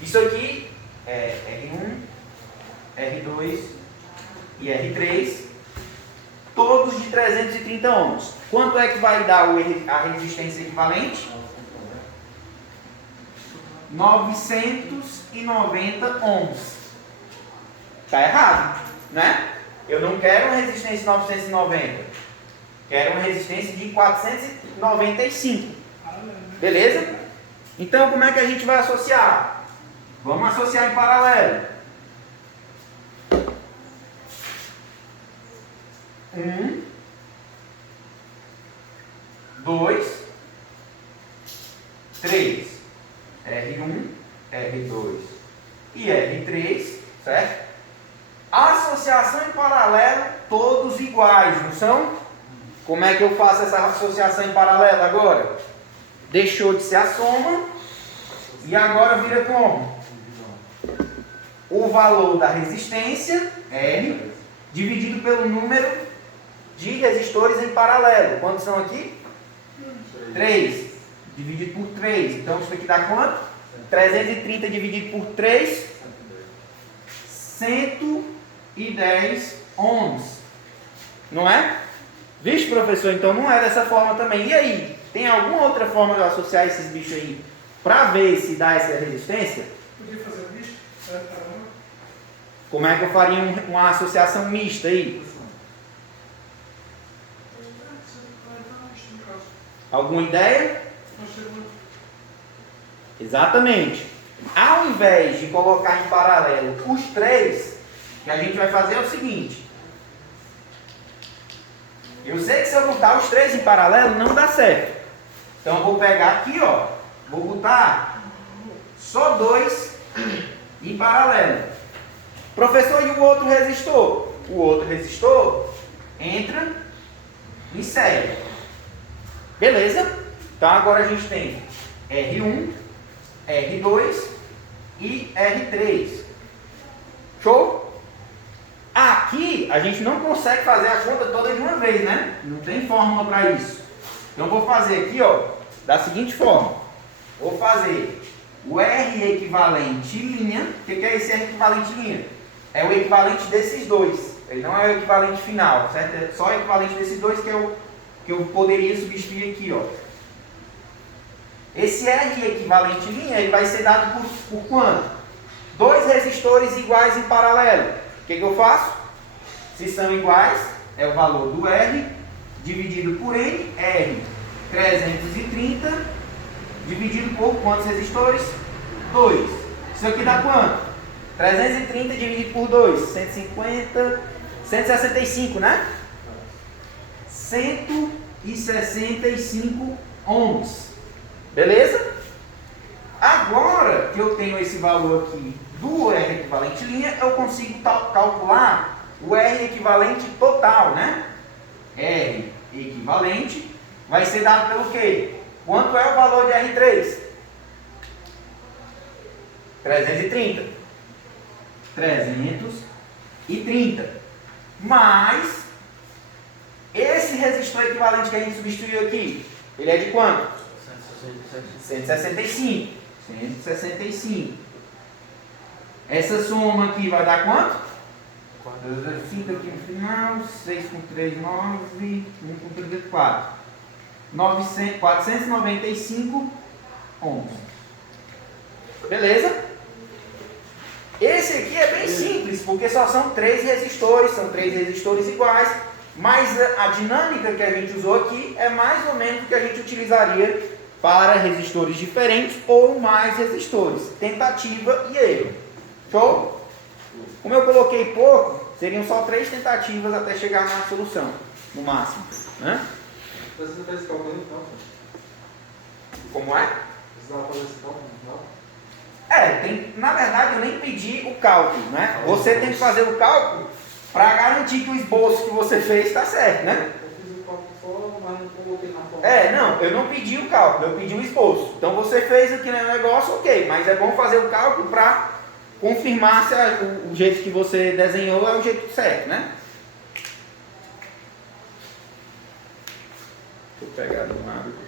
Isso aqui é R1, R2 e R3, todos de 330 ohms. Quanto é que vai dar a resistência equivalente? 990 ohms. Está errado, né? Eu não quero uma resistência de 990. Quero uma resistência de 495. Beleza? Então, como é que a gente vai associar? Vamos associar em paralelo. 1, 2, 3. R1, R2 e R3, certo? Associação em paralelo, todos iguais, não são? Como é que eu faço essa associação em paralelo agora? Deixou de ser a soma e agora vira como? O valor da resistência, R, dividido pelo número de resistores em paralelo. Quantos são aqui? 3. dividido por 3. Então isso aqui dá quanto? 330 dividido por 3, 110 ohms. Não é? Vixe, professor, então não é dessa forma também. E aí? Tem alguma outra forma de eu associar esses bichos aí para ver se dá essa resistência? Podia fazer o bicho? Como é que eu faria uma associação mista aí? Alguma ideia? Exatamente. Ao invés de colocar em paralelo os 3, o que a gente vai fazer é o seguinte. Eu sei que se eu botar os 3 em paralelo não dá certo. Então eu vou pegar aqui, ó. Vou botar só 2 em paralelo. Professor, e o outro resistor? O outro resistor entra em série. Beleza? Então agora a gente tem R1, R2 e R3. Show? Aqui a gente não consegue fazer a conta toda de uma vez, né? Não tem fórmula para isso. Então eu vou fazer aqui, ó, da seguinte forma. Vou fazer o R equivalente linha. O que é esse R equivalente linha? É o equivalente desses dois. Ele não é o equivalente final, certo? É só o equivalente desses dois que é o que eu poderia substituir aqui, ó. Esse R equivalente linha, ele vai ser dado por quanto? 2 resistores iguais em paralelo. O que eu faço? Se são iguais, é o valor do R dividido por N, R 330, dividido por quantos resistores? 2. Isso aqui dá quanto? 330 dividido por 2, 150, 165, né? 165 ohms. Beleza? Agora que eu tenho esse valor aqui do R equivalente linha, eu consigo calcular o R equivalente total, né? R equivalente vai ser dado pelo quê? Quanto é o valor de R3? 330. 330. Mais esse resistor equivalente que a gente substituiu aqui, ele é de quanto? 165. 165. Essa soma aqui vai dar quanto? 5 aqui no final, 6 com 3, 9, 1 com 3, 4. 495 ohms. Beleza? Esse aqui é bem simples, porque só são 3 resistores, são 3 resistores iguais, mas a dinâmica que a gente usou aqui é mais ou menos o que a gente utilizaria para resistores diferentes ou mais resistores. Tentativa e erro. Show? Como eu coloquei pouco, seriam só 3 tentativas até chegar na solução, no máximo. Né? Você fez esse cálculo então? Como é? Precisava fazer esse cálculo então? Na verdade eu nem pedi o cálculo, né? Você tem que fazer o cálculo para garantir que o esboço que você fez está certo, né? Eu fiz o cálculo só, mas não coloquei na forma. Não, eu não pedi o cálculo, eu pedi o esboço. Então você fez aqui no negócio, ok, mas é bom fazer o cálculo para confirmar se o jeito que você desenhou é o jeito certo, né? Vou pegar do lado aqui.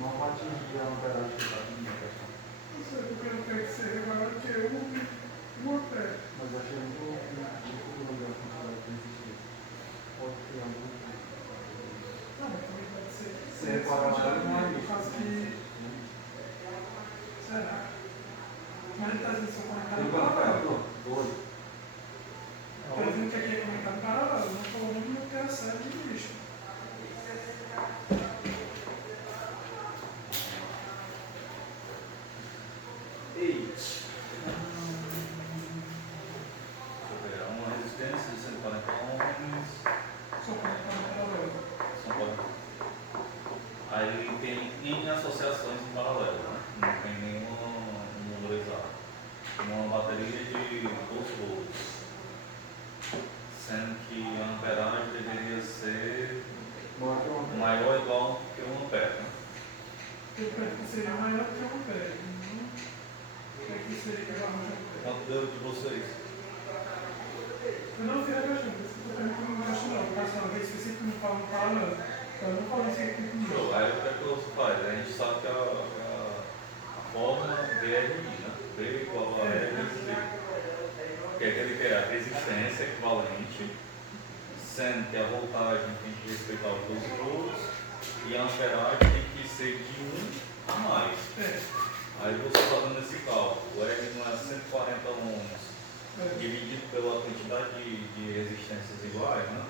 não vai atingir a amperagem que está aqui na questão. Não sei porque não tem que ser maior que 1 ampere. Mas eu achei muito lugar com a resistência. Pode ter algum. Não, mas também pode ser. Se reparar mais, não é Por isso. causa que. Será? Mas ele está dizendo que são conectados em Tem paralelo. dois. Está dizendo que aqui é conectado em paralelo. Não falou nem no que é a série de lixo. Uma resistência de 140 ohms. São conectados em paralelo. São 40. Aí tem N associações em paralelo, né? Não tem nenhum número exato. Uma bateria de 12 volts. Sendo que a amperagem deveria ser maior ou igual que 1 ampere, né? Eu creio que seria maior que 1 ampere. Não creio que seria igual a 1 ampere. Quanto deu de vocês? Eu não vi a questão, por isso que eu também não acho não. O pessoal vez específico não fala no paralelo. Então eu não falo isso aqui comigo. Show. Aí o que é que você faz? A gente sabe que a fórmula VRI, né? V igual a R vezes V. Que é que ele quer? A resistência equivalente, sendo que a voltagem tem que respeitar os 12 volts e a amperagem tem que ser de 1 a mais. É. Aí você fazendo esse cálculo, o R não é 140 ohms dividido pela quantidade de resistências iguais, né?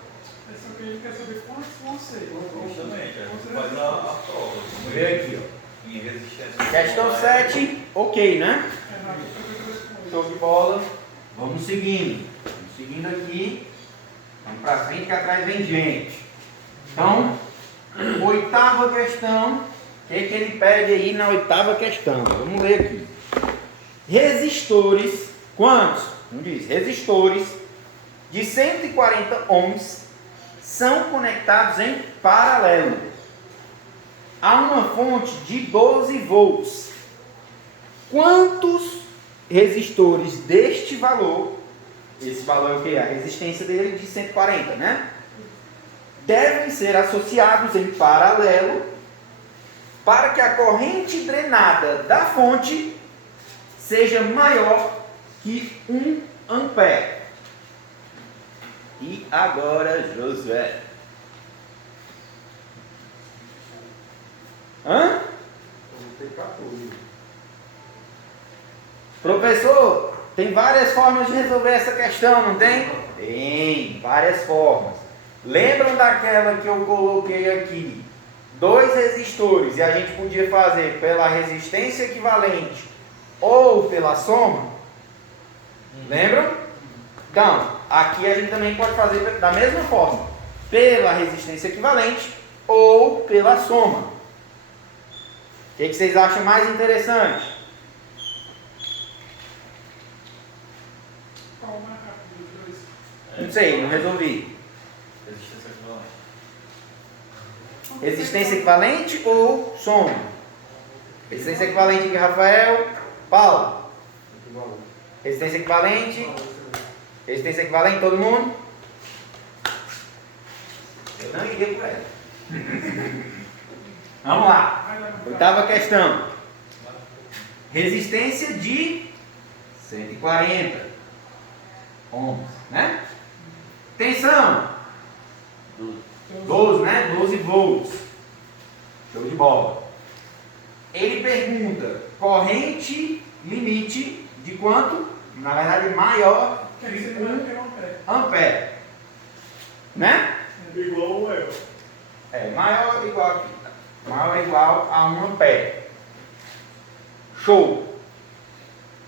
É só que ele quer saber quantos vão ser. Justamente, aí você faz a prova. Vamos ver aqui, ó. Em resistência. Questão 7, ok, né? É, mas eu respondo. Show de bola. Vamos seguindo. Vamos seguindo aqui. Vamos pra frente que atrás vem gente. Então, 8ª questão. O que ele pede aí na 8ª questão? Vamos ler aqui. Resistores, quantos? Não diz. Resistores de 140 ohms são conectados em paralelo a uma fonte de 12 volts. Quantos resistores deste valor, esse valor é o que? A resistência dele de 140, né? Devem ser associados em paralelo para que a corrente drenada da fonte seja maior que 1 ampere. E agora, Josué. Hã? Tem 14. Professor, tem várias formas de resolver essa questão, não tem? Tem, várias formas. Lembram daquela que eu coloquei aqui? 2 resistores e a gente podia fazer pela resistência equivalente ou pela soma? Lembram? Então, aqui a gente também pode fazer da mesma forma, pela resistência equivalente ou pela soma. O que vocês acham mais interessante? Qual o mais rápido dos dois? Não sei, não resolvi. Resistência equivalente. Resistência equivalente ou soma? Resistência equivalente aqui, Rafael. Paulo. Resistência equivalente. Resistência equivalente, todo mundo? Eu não iria por ela. Vamos lá. 8ª questão. Resistência de 140 ohms, né? Tensão. 12, né? 12 volts. Show de bola. Ele pergunta, corrente limite de quanto? Na verdade, maior Quer que dizer, 1 não é 1 ampere. ampere. Né? Igual o eu. É, maior ou igual aqui. Maior ou igual a 1 ampere. Show.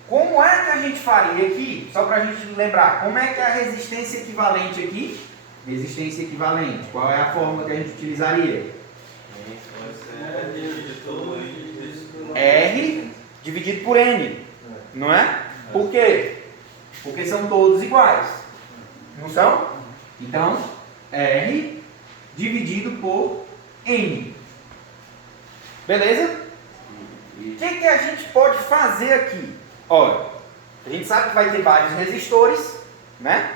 Como é que a gente faria aqui? Só para a gente lembrar, como é que é a resistência equivalente aqui? Resistência equivalente. Qual é a fórmula que a gente utilizaria? R dividido por N. Não é? Por quê? Porque são todos iguais. Não são? Então, R dividido por N. Beleza? O que a gente pode fazer aqui? Olha, a gente sabe que vai ter vários resistores, né?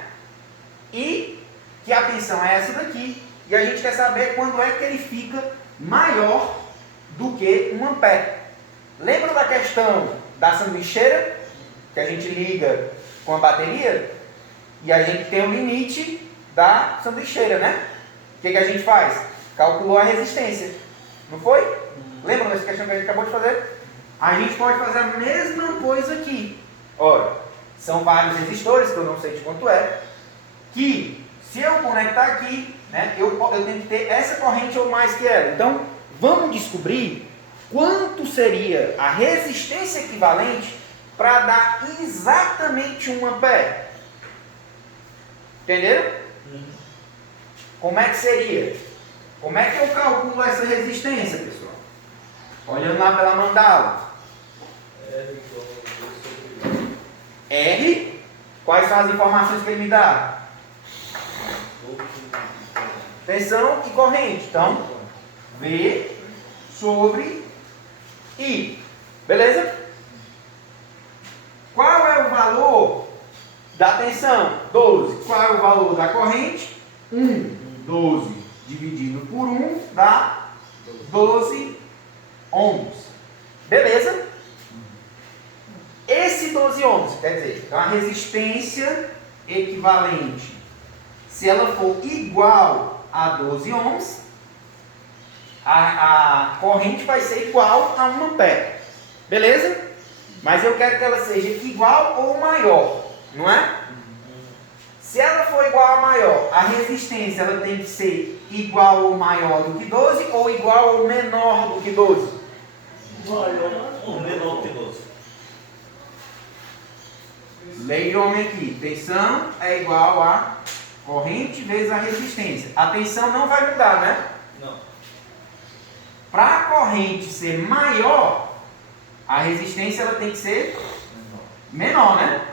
E que a tensão é essa daqui. E a gente quer saber quando é que ele fica maior do que 1 ampere. Lembra da questão da sanduicheira, que a gente liga com a bateria? E a gente tem o limite da sanduicheira, né? O que a gente faz? Calculou a resistência. Não foi? Lembra dessa questão que a gente acabou de fazer? A gente pode fazer a mesma coisa aqui. Olha, são vários resistores, que eu não sei de quanto é, que se eu conectar aqui, né, eu tenho que ter essa corrente ou mais que ela. Então, vamos descobrir quanto seria a resistência equivalente para dar exatamente 1 ampere. Entenderam? Como é que seria? Como é que eu calculo essa resistência, pessoal? Olhando lá pela mandala. R, quais são as informações que ele me dá? Tensão e corrente. Então, V sobre I. Beleza? Qual é o valor da tensão? 12. Qual é o valor da corrente? 1. 12 dividido por 1 dá 12 ohms. Beleza? Esse 12 ohms, quer dizer, então a resistência equivalente, se ela for igual a 12 ohms, a corrente vai ser igual a 1 ampere. Beleza? Mas eu quero que ela seja igual ou maior, não é? Se ela for igual a maior, a resistência ela tem que ser igual ou maior do que 12 ou igual ou menor do que 12? Maior ou menor que 12? Lei de Ohm aqui. Tensão é igual a corrente vezes a resistência. A tensão não vai mudar, né? Não. Para a corrente ser maior, a resistência ela tem que ser menor, né?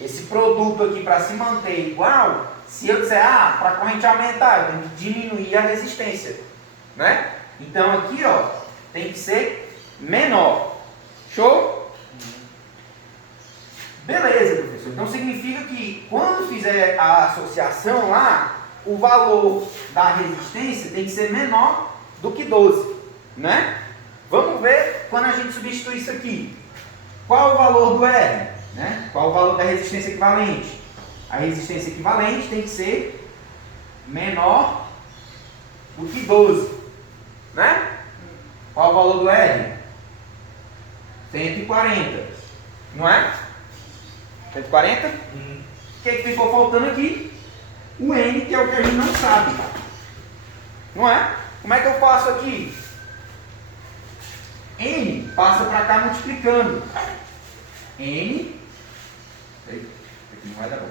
Esse produto aqui, para se manter igual, se eu disser, para a corrente aumentar, eu tenho que diminuir a resistência, né? Então aqui, ó, tem que ser menor. Show? Beleza, professor. Então significa que quando fizer a associação lá, o valor da resistência tem que ser menor do que 12, né? Vamos ver quando a gente substituir isso aqui. Qual é o valor do R? Né? Qual o valor da resistência equivalente? A resistência equivalente tem que ser menor do que 12, né? Qual o valor do R? 140, não é? 140? O que ficou faltando aqui? O N, que é o que a gente não sabe, não é? Como é que eu faço aqui? N passa para cá multiplicando. N. Aqui não vai dar bom.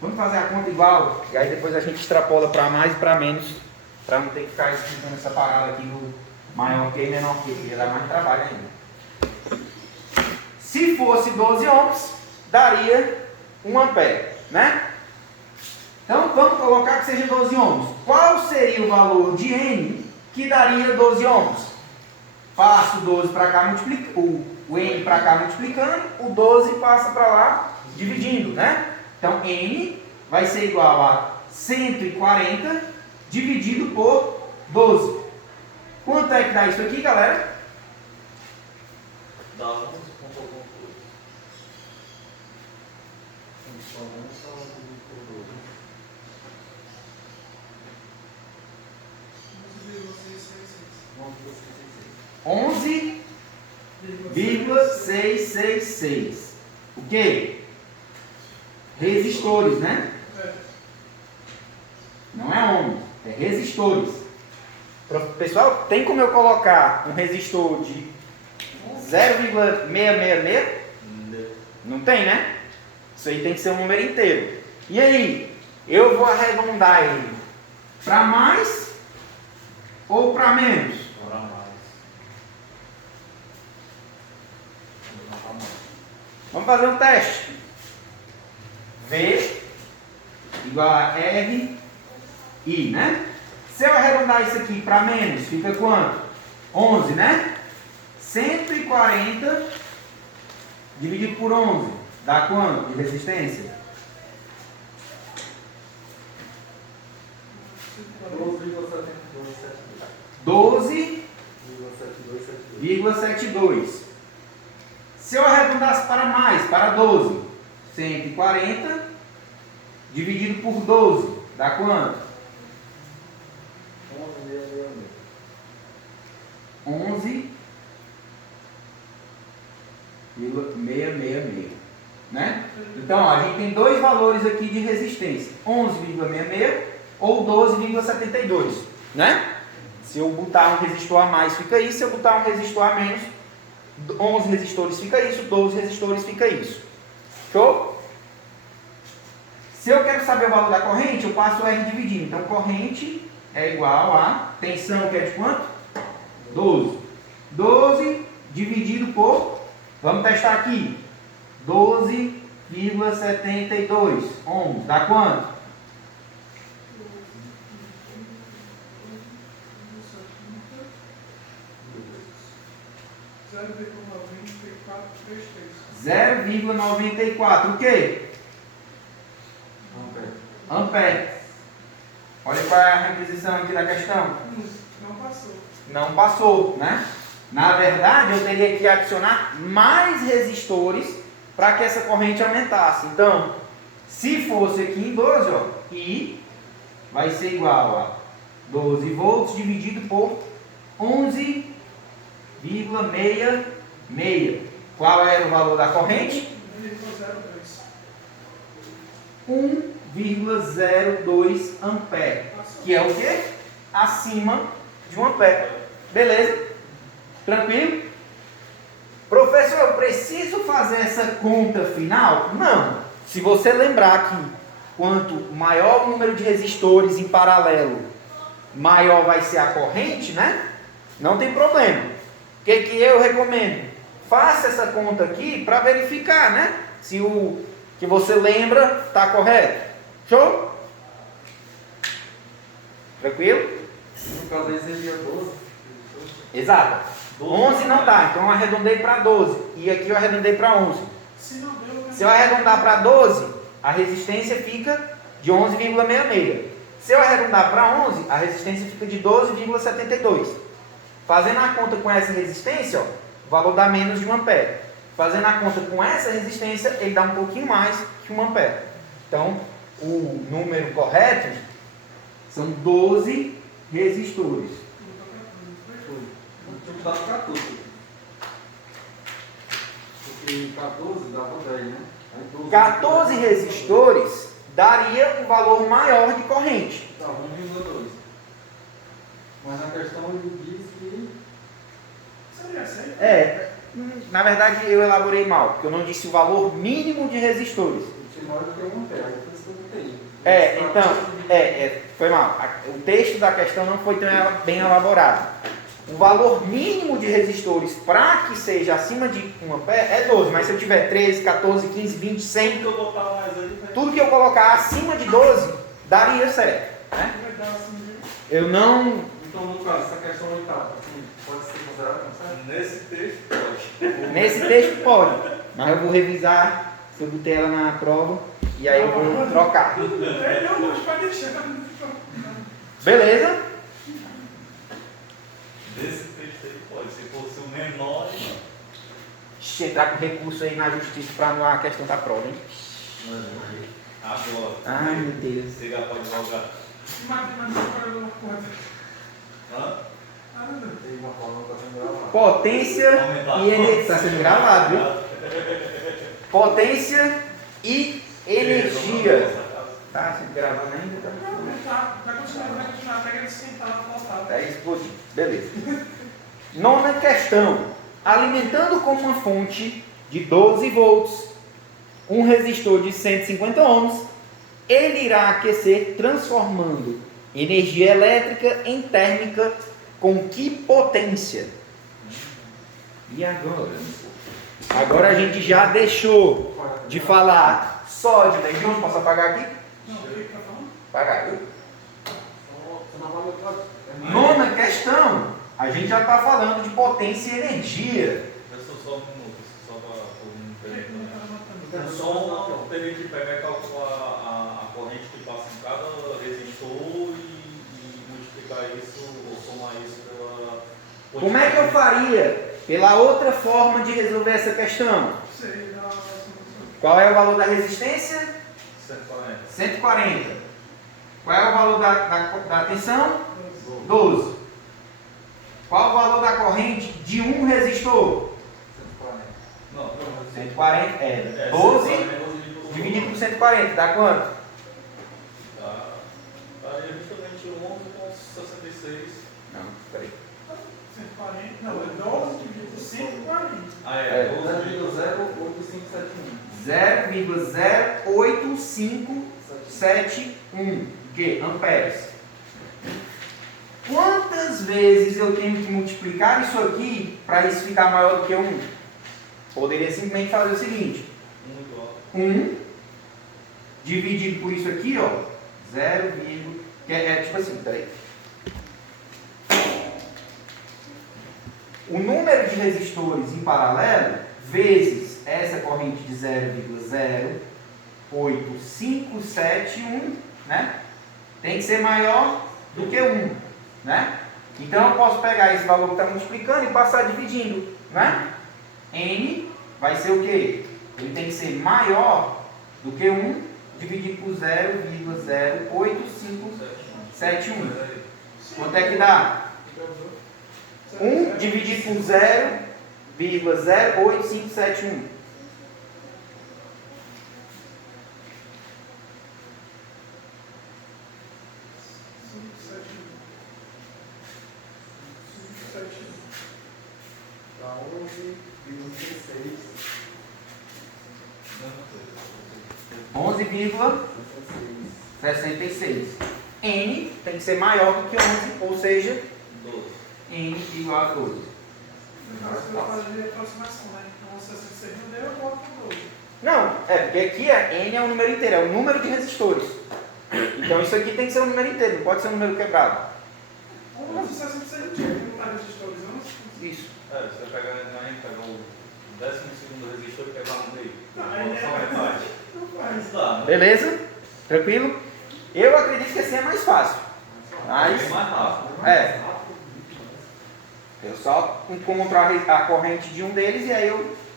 Vamos fazer a conta igual. E aí depois a gente extrapola para mais e para menos. Para não ter que ficar explicando essa parada aqui no maior que e menor que. Porque dá mais trabalho ainda. Se fosse 12 ohms, daria 1 ampere, né? Então vamos colocar que seja 12 ohms. Qual seria o valor de N que daria 12 ohms? Passo o 12 para cá, o N para cá multiplicando, o 12 passa para lá dividindo, né? Então N vai ser igual a 140 dividido por 12. Quanto é que dá isso aqui, galera? Dá 11,2. Onze 11,666. O que? Resistores, né? Não é ohms, é resistores. Pessoal, tem como eu colocar um resistor de 0,666? Não tem, né? Isso aí tem que ser um número inteiro. E aí? Eu vou arredondar ele para mais ou para menos? Para mais. Vamos fazer um teste. V igual a R, I, né? Se eu arredondar isso aqui para menos, fica quanto? 11, né? 140 dividido por 11, dá quanto de resistência? 12,72. 12,72. Se eu arredondasse para mais, para 12, 140 dividido por 12, dá quanto? 11,666, né? Então, ó, a gente tem dois valores aqui de resistência, 11,66 ou 12,72, né? Se eu botar um resistor a mais, fica isso. Se eu botar um resistor a menos, 11 resistores fica isso, 12 resistores fica isso. Show? Se eu quero saber o valor da corrente, eu passo o R dividindo. Então, corrente é igual a tensão, que é de quanto? 12. 12 dividido por, vamos testar aqui, 12,72 ohms. Dá quanto? Zero 0,94. O quê? Ampere. Olha qual é a requisição aqui da questão. Não passou. Não passou, né? Na verdade, eu teria que adicionar mais resistores para que essa corrente aumentasse. Então, se fosse aqui em 12, ó, I vai ser igual a 12 volts dividido por 11,66. Qual era o valor da corrente? 1,02 ampere, que é o quê? Acima de 1 ampere. Beleza? Tranquilo? Professor, eu preciso fazer essa conta final? Não. Se você lembrar que quanto maior o número de resistores em paralelo, maior vai ser a corrente, né? Não tem problema. O que eu recomendo? Faça essa conta aqui para verificar, né? Se o que você lembra está correto. Show? Tranquilo? No caso aí seria 12. Exato. 11 não dá, então eu arredondei para 12. E aqui eu arredondei para 11. Se não deu, Se eu arredondar para 12, a resistência fica de 11,66. Se eu arredondar para 11, a resistência fica de 12,72. Fazendo a conta com essa resistência, ó, o valor dá menos de 1 ampere. Fazendo a conta com essa resistência, ele dá um pouquinho mais que 1 ampere. Então, o número correto são 12 resistores. O tipo dava 14. Porque 14 dava 10, né? Aí 12, 14 resistores daria um valor maior de corrente. Tá, 1,2. Mas na questão ele diz que... seria certo? Na verdade eu elaborei mal, porque eu não disse o valor mínimo de resistores. Tinha maior do que 1 ampere, aí por isso que eu botei. Foi mal. O texto da questão não foi tão bem elaborado. O valor mínimo de resistores para que seja acima de 1 ampere é 12, mas se eu tiver 13, 14, 15, 20, 100, Tudo que eu botar mais aí, tudo que eu colocar acima de 12 daria certo, né? Vai dar assim, Eu não... Então, no caso, essa questão oitava, assim, pode ser considerada como certo? nesse texto pode. Nesse texto pode, mas eu vou revisar se eu botei ela na prova e aí eu vou trocar. não, mas pode deixar. Beleza? Nesse texto aí pode. Se fosse o menor, Se entrar com recurso aí na justiça para anular a questão da prova, hein? agora. Ai, meu Deus. Você já pode jogar. Mas não pode dar uma porta. Hã? Tem uma forma que está sendo gravada. Potência e energia. Está sendo gravado, viu? Potência e energia. Tá sendo gravado ainda? Tá? Não, vai continuar, pega ele esquentar, voltar. Tá explodindo. Beleza. Nona questão. Alimentando com uma fonte de 12 volts um resistor de 150 ohms, ele irá aquecer transformando energia elétrica em térmica com que potência? E agora? Agora a gente já deixou de falar só de legião. Posso apagar aqui? Não, o que tá falando? Apagar, viu? Você não vai botar. Nona questão. A gente já está falando de potência e energia. Pessoal, só um minuto, só para todo mundo O que entender. não tá matando? Eu só teria que pegar e calcular a corrente que passa em cada resistor e multiplicar isso ou somar isso Como é que eu faria pela outra forma de resolver essa questão? Sei, dá uma solução. Qual é o valor da resistência? 140. 140. Qual é o valor da tensão? 12. Qual o valor da corrente de um resistor? 140. Não, 140 é 12 dividido por 140, dá quanto? Daria justamente 11,66. Não, peraí. 140, não, é 12 dividido por 140. Ah, É. é, 12 0,08571 que? Amperes. Quantas vezes eu tenho que multiplicar isso aqui para isso ficar maior do que 1? Poderia simplesmente fazer o seguinte: 1 dividido por isso aqui, ó, 0, que é tipo assim, peraí. O número de resistores em paralelo vezes essa corrente de 0,08571, né? Tem que ser maior do que 1, né? Então eu posso pegar esse valor que está multiplicando e passar dividindo, né? N vai ser o quê? Ele tem que ser maior do que 1 dividido por 0,08571. Quanto é que dá? 1 dividido por 0,08571. Dá 11,16. 11,66. N tem que ser maior do que 11, ou seja, 12. N igual a 12. Então, você vai fazer a aproximação, né? Então, 66 não deu, eu boto com 12. Não, é porque aqui N é um número inteiro, é o número de resistores. Então isso aqui tem que ser um número inteiro, não pode ser um número quebrado. 66 não tinha, não está resistores 11. Isso. Você pega o 12º resistor e pega um meio. Não, aí Só metade. não faz. Dá, né? Beleza? Tranquilo? Eu acredito que assim é mais fácil. Mas, É mais rápido. é, eu só encontro a corrente de um deles e aí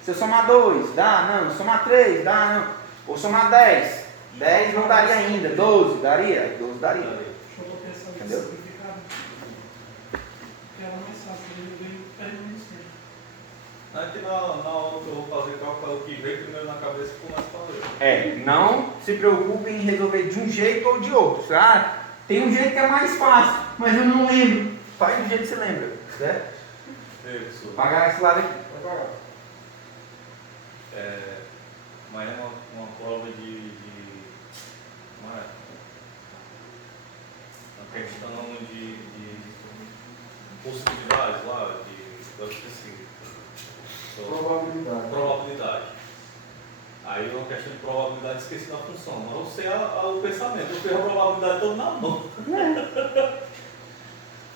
se eu somar 2, dá, não, somar 3, dá, não. Ou somar 10, 10 não daria ainda, 12 daria, 12 daria. Deixa eu pensar no Entendeu? significado. Que era mais fácil, ele veio perdendo isso mesmo. Aqui na hora que eu vou fazer cálculo, o que veio primeiro na cabeça e começa a fazer. É, não se preocupe em resolver de um jeito ou de outro. Ah, tem um jeito que é mais fácil, mas eu não lembro. Faz do jeito que você lembra, certo? Isso. Vou pagar esse lado aqui. Mas é uma prova de não é? Uma questão de possibilidades lá, eu esqueci. Probabilidade. Aí uma questão de probabilidade, esqueci da função. Mas eu sei o pensamento, eu tenho a probabilidade toda na mão.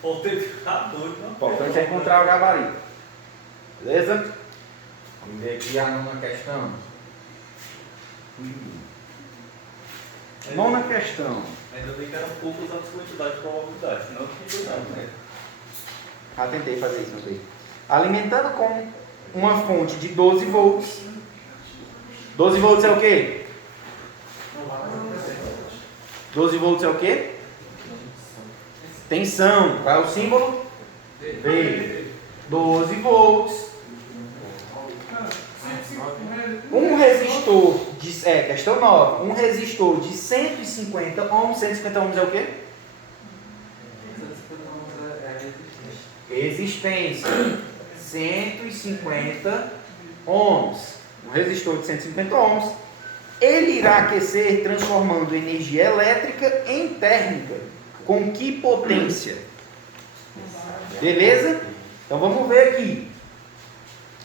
Voltei a ficar doido, não. O importante é encontrar o gabarito. Beleza? Vamos ver aqui a nona questão. Nona questão. Ainda bem que eram poucas as quantidades de probabilidade, senão eu tinha Né? Já tentei fazer isso, não sei. Alimentando com uma fonte de 12 volts. 12 volts é o quê? 12 volts é o quê? Tensão. Qual é o símbolo? V. 12 volts. Um resistor de... questão 9. Um resistor de 150 ohms. 150 ohms é o quê? Resistência. 150 ohms. Um resistor de 150 ohms. Ele irá aquecer transformando energia elétrica em térmica. Com que potência? Beleza? Então vamos ver aqui.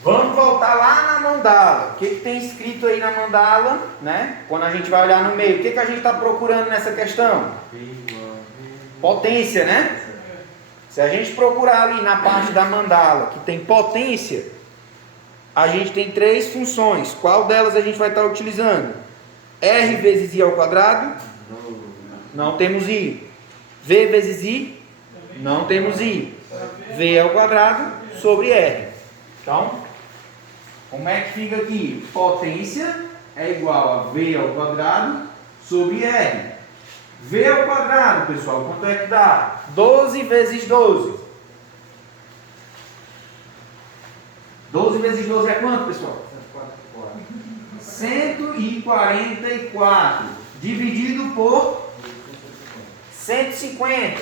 Vamos voltar lá na mandala. O que tem escrito aí na mandala, né? Quando a gente vai olhar no meio, o que a gente está procurando nessa questão? Potência, né? Se a gente procurar ali na parte da mandala que tem potência, a gente tem três funções. Qual delas a gente vai estar utilizando? R vezes I ao quadrado? Não temos I. V vezes I? Não temos I. V ao quadrado sobre R. Então, como é que fica aqui? Potência é igual a V ao quadrado sobre R. V ao quadrado, pessoal, quanto é que dá? 12 vezes 12. 12 vezes 12 é quanto, pessoal? 144. Dividido por 150.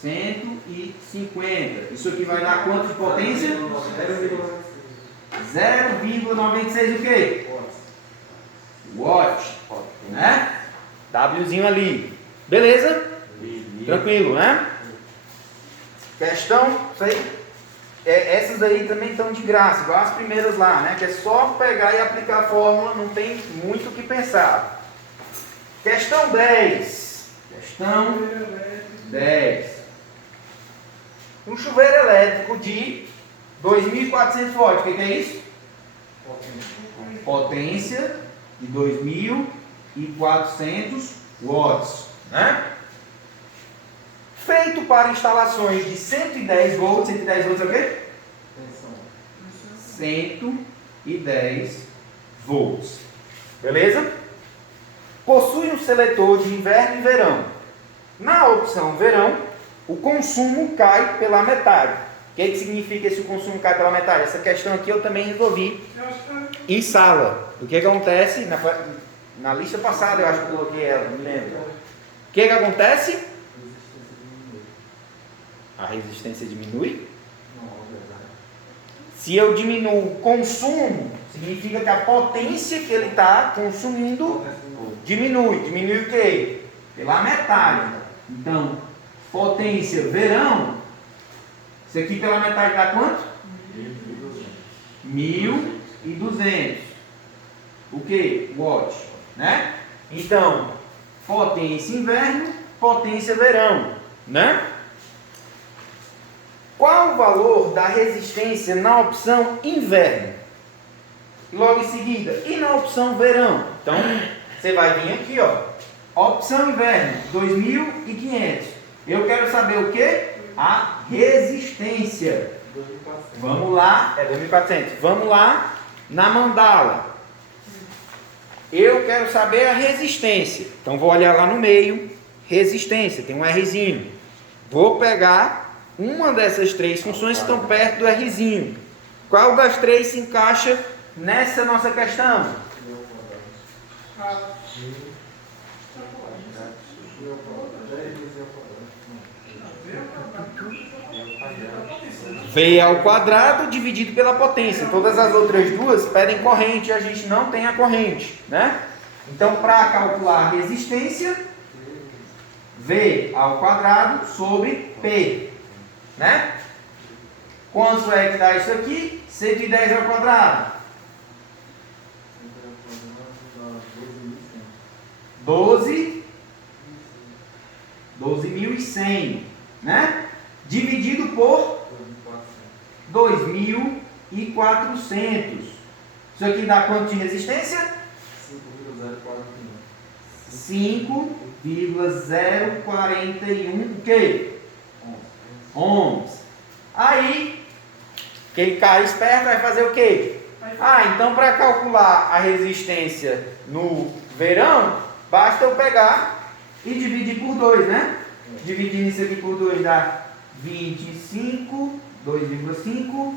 150. Isso aqui vai dar quanto de potência? 0,96 o quê? Watt. Né? Wzinho ali. Beleza? Tranquilo, né? Questão, isso aí. Essas aí também estão de graça, igual as primeiras lá, né? Que é só pegar e aplicar a fórmula, não tem muito o que pensar. Questão 10. Questão 10. Um chuveiro elétrico de 2.400 watts. O que é isso? Potência de 2.400 watts, né? Feito para instalações de 110 volts. 110 volts é o quê? 110 volts. Beleza? Possui um seletor de inverno e verão. Na opção verão, o consumo cai pela metade. O que significa esse consumo cai pela metade? Essa questão aqui eu também resolvi em sala. O que acontece? Na lista passada eu acho que eu coloquei ela, não me lembro. O que acontece? A resistência diminui. Se eu diminuo o consumo, significa que a potência que ele está consumindo diminui. Diminui o quê? Pela metade. Então, potência verão, isso aqui pela metade dá quanto? 1.200. O que? Watt, né? Então, potência inverno, potência verão, né? Qual o valor da resistência na opção inverno? Logo em seguida, e na opção verão? Então, você vai vir aqui, ó. Opção inverno, 2.500. Eu quero saber o que? A resistência. Vamos lá, é 2.400. Vamos lá na mandala. Eu quero saber a resistência. Então, vou olhar lá no meio. Resistência, tem um Rzinho. Vou pegar uma dessas três funções que estão perto do Rzinho. Qual das três se encaixa nessa nossa questão? V ao quadrado dividido pela potência. Todas as outras duas pedem corrente e a gente não tem a corrente, né? Então, para calcular a resistência, V ao quadrado sobre P, né? Quanto é que dá isso aqui? 110 ao quadrado. 12.100, né? Dividido por 2.400. Isso aqui dá quanto de resistência? 5,041 o quê? Ohms. Aí, quem cai esperto vai fazer o quê? Então para calcular a resistência no verão, basta eu pegar e dividir por 2, né? Dividindo isso aqui por 2 dá 25, 2,5,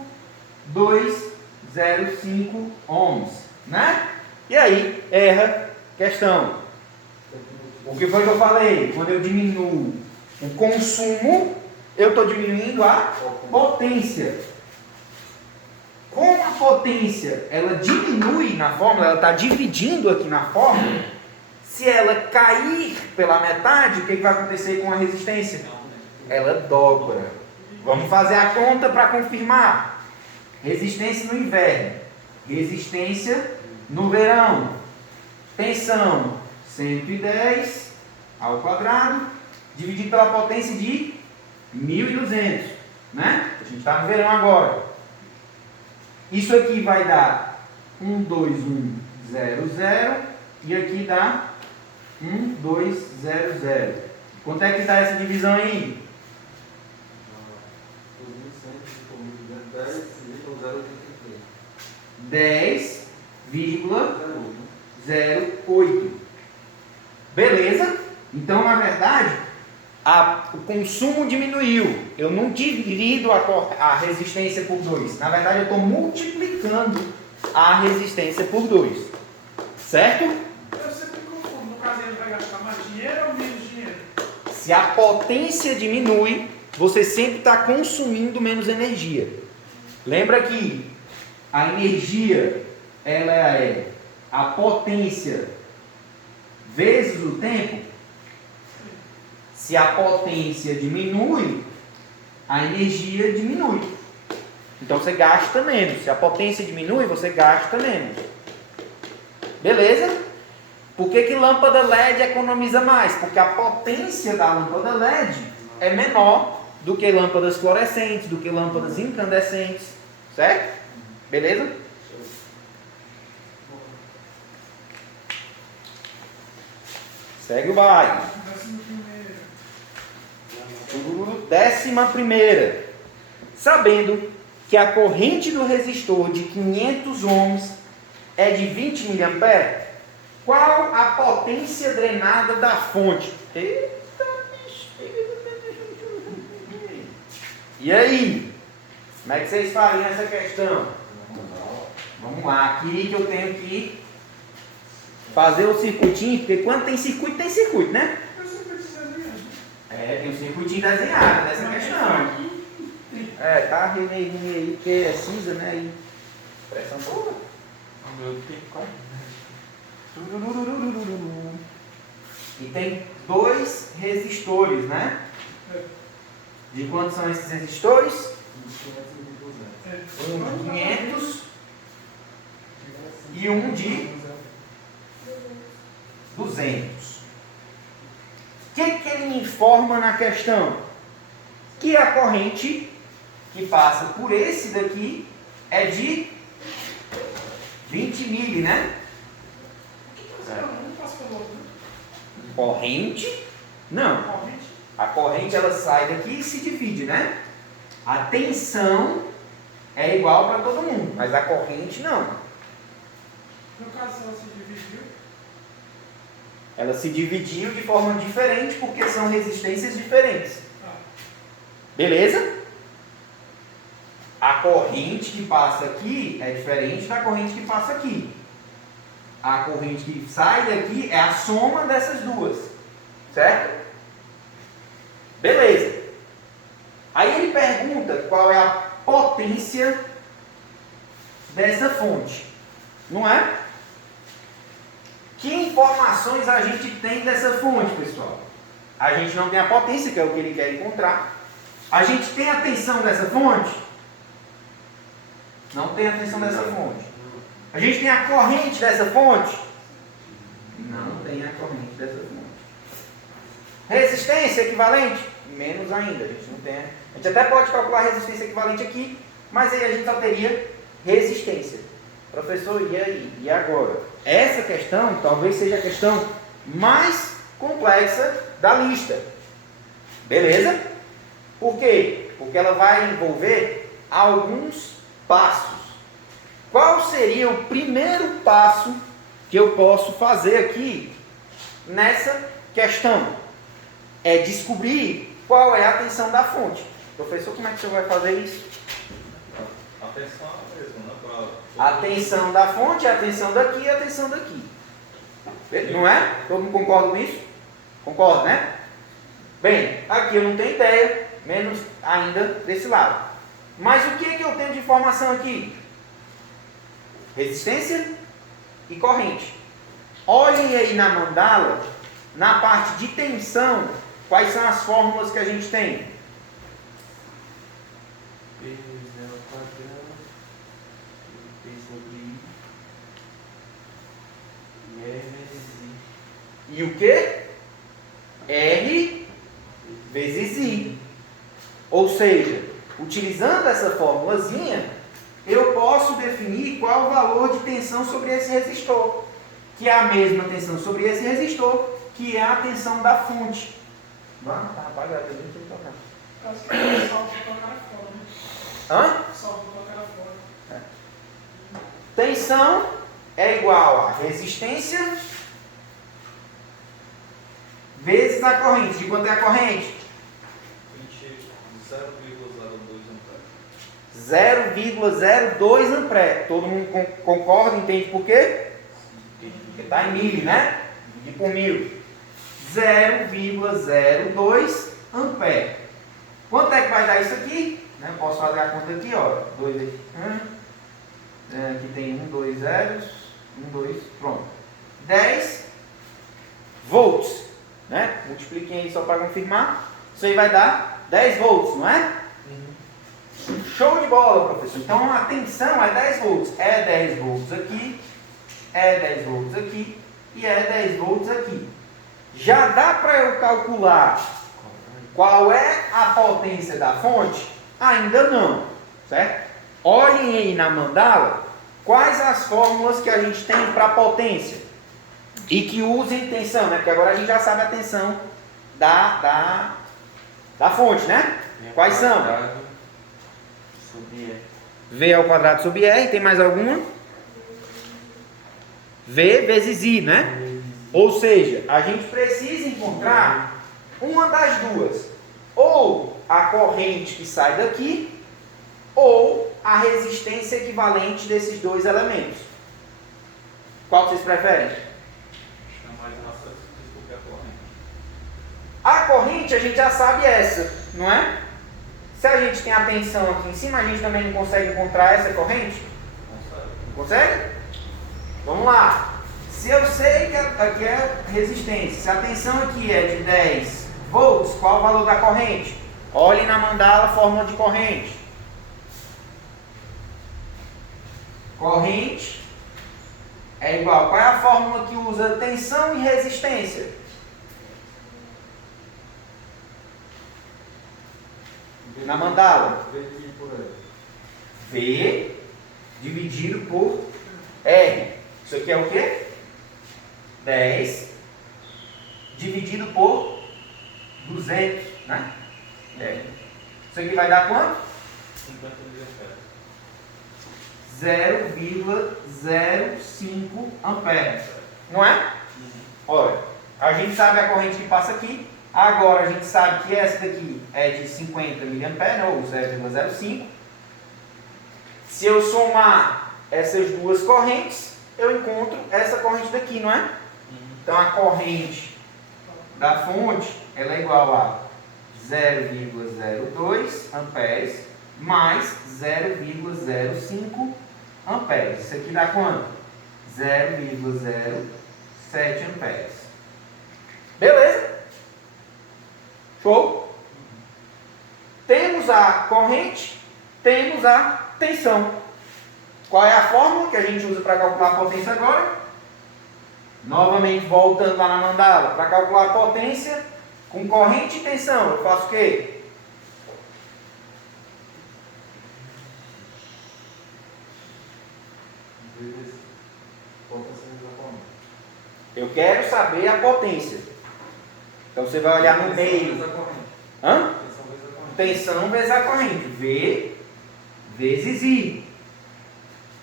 205 ohms, né? E aí, erra questão. O que foi que eu falei? Quando eu diminuo o consumo, eu estou diminuindo a potência. Como a potência, ela diminui na fórmula, ela está dividindo aqui na fórmula, se ela cair pela metade, o que vai acontecer com a resistência? Ela dobra. Vamos fazer a conta para confirmar. Resistência no inverno, resistência no verão. Tensão 110 ao quadrado, dividido pela potência de 1.200, né? A gente está no verão agora. Isso aqui vai dar 12100 e aqui dá 1200. Quanto é que dá essa divisão aí? 10,08. Beleza? Então, na verdade, o consumo diminuiu. Eu não divido a resistência por 2. Na verdade, eu estou multiplicando a resistência por 2. Certo? Eu sempre confundo. No caso, ele vai gastar mais dinheiro ou menos dinheiro? Se a potência diminui, você sempre está consumindo menos energia. Lembra que a energia ela é a potência vezes o tempo? Se a potência diminui, a energia diminui. Então você gasta menos. Se a potência diminui, você gasta menos. Beleza? Por que lâmpada LED economiza mais? Porque a potência da lâmpada LED é menor do que lâmpadas fluorescentes, do que lâmpadas incandescentes. Certo? Beleza? Segue o baile. 11ª. Sabendo que a corrente do resistor de 500 ohms é de 20 mA, qual a potência drenada da fonte? Eita, bicho. E aí? Como é que vocês fariam essa questão? Vamos lá, aqui que eu tenho que fazer o circuitinho, porque quando tem circuito, né? Tem um circuitinho desenhado nessa questão. Tá rinei aí, porque é cinza, né? Aí, pressão toda. O meu tem quase. E tem 2 resistores, né? De quantos são esses resistores? Um de 500 e um de 200. O que ele me informa na questão? Que a corrente que passa por esse daqui é de 20 mili, né? Corrente? Não. A corrente ela sai daqui e se divide, né? A tensão é igual para todo mundo, mas a corrente não. No caso, ela se dividiu. Ela se dividiu de forma diferente porque são resistências diferentes. Beleza? A corrente que passa aqui é diferente da corrente que passa aqui. A corrente que sai daqui é a soma dessas duas. Certo? Beleza. Aí ele pergunta qual é a potência dessa fonte. Não é? Que informações a gente tem dessa fonte, pessoal? A gente não tem a potência, que é o que ele quer encontrar. A gente tem a tensão dessa fonte? Não tem a tensão dessa fonte. A gente tem a corrente dessa fonte? Não tem a corrente dessa fonte. Resistência equivalente? Menos ainda. A gente não tem. A gente até pode calcular a resistência equivalente aqui, mas aí a gente só teria resistência. Professor, e aí? E agora? Essa questão talvez seja a questão mais complexa da lista. Beleza? Por quê? Porque ela vai envolver alguns passos. Qual seria o primeiro passo que eu posso fazer aqui nessa questão? É descobrir qual é a tensão da fonte. Professor, como é que você vai fazer isso? A tensão mesmo, né? A tensão da fonte é a tensão daqui e a tensão daqui. Não é? Todo mundo concorda com isso? Concorda, né? Bem, aqui eu não tenho ideia, menos ainda desse lado. Mas o que é que eu tenho de informação aqui? Resistência e corrente. Olhem aí na mandala, na parte de tensão, quais são as fórmulas que a gente tem? E o que? R vezes I. Ou seja, utilizando essa formulazinha, eu posso definir qual o valor de tensão sobre esse resistor, que é a mesma tensão sobre esse resistor, que é a tensão da fonte. Tá apagado, a gente não tocar. Acho que é o pessoal que tocar fora, né? Hã? Salvo colocar fora. Tensão é igual a resistência vezes a corrente. De quanto é a corrente? 0,02 ampere. Todo mundo concorda, entende por quê? Porque está em mil, né? E por mil. 0,02 ampere. Quanto é que vai dar isso aqui? Né? Posso fazer a conta aqui, ó. 2 aqui. Aqui tem 1, 2 zeros. 1, 2, pronto. 10 volts. Né? Multipliquem aí só para confirmar. Isso aí vai dar 10 volts, não é? Show de bola, professor. Então a tensão é 10 volts. É 10 volts aqui, é 10 volts aqui e é 10 volts aqui. Já dá para eu calcular qual é a potência da fonte? Ainda não, certo? Olhem aí na mandala quais as fórmulas que a gente tem para potência e que usem tensão, né? Porque agora a gente já sabe a tensão da fonte, né? Quais são? V ao quadrado sobre R, tem mais alguma? V vezes I, né? Ou seja, a gente precisa encontrar uma das duas. Ou a corrente que sai daqui, ou a resistência equivalente desses dois elementos. Qual vocês preferem? A corrente a gente já sabe essa, não é? Se a gente tem a tensão aqui em cima, a gente também não consegue encontrar essa corrente? Consegue? Vamos lá. Se eu sei que aqui é resistência, se a tensão aqui é de 10 volts, qual o valor da corrente? Olhem na mandala a fórmula de corrente. Corrente é igual. Qual é a fórmula que usa tensão e resistência? Na mandala. V dividido por R. Isso aqui é o quê? 10 dividido por 200, né? Isso aqui vai dar quanto? 50 miliamperes. 0,05 amperes. Não é? Olha, a gente sabe a corrente que passa aqui. Agora a gente sabe que essa daqui é de 50 mA, ou 0,05. Se eu somar essas duas correntes, eu encontro essa corrente daqui, não é? Então a corrente da fonte ela é igual a 0,02 amperes mais 0,05 amperes. Isso aqui dá quanto? 0,07 amperes. Beleza? Show? Temos a corrente, temos a tensão. Qual é a fórmula que a gente usa para calcular a potência agora? Novamente, voltando lá na mandala, para calcular a potência com corrente e tensão, eu faço o quê? Eu quero saber a potência. Então você vai olhar no meio. Hã? Tensão vezes a corrente. V vezes I.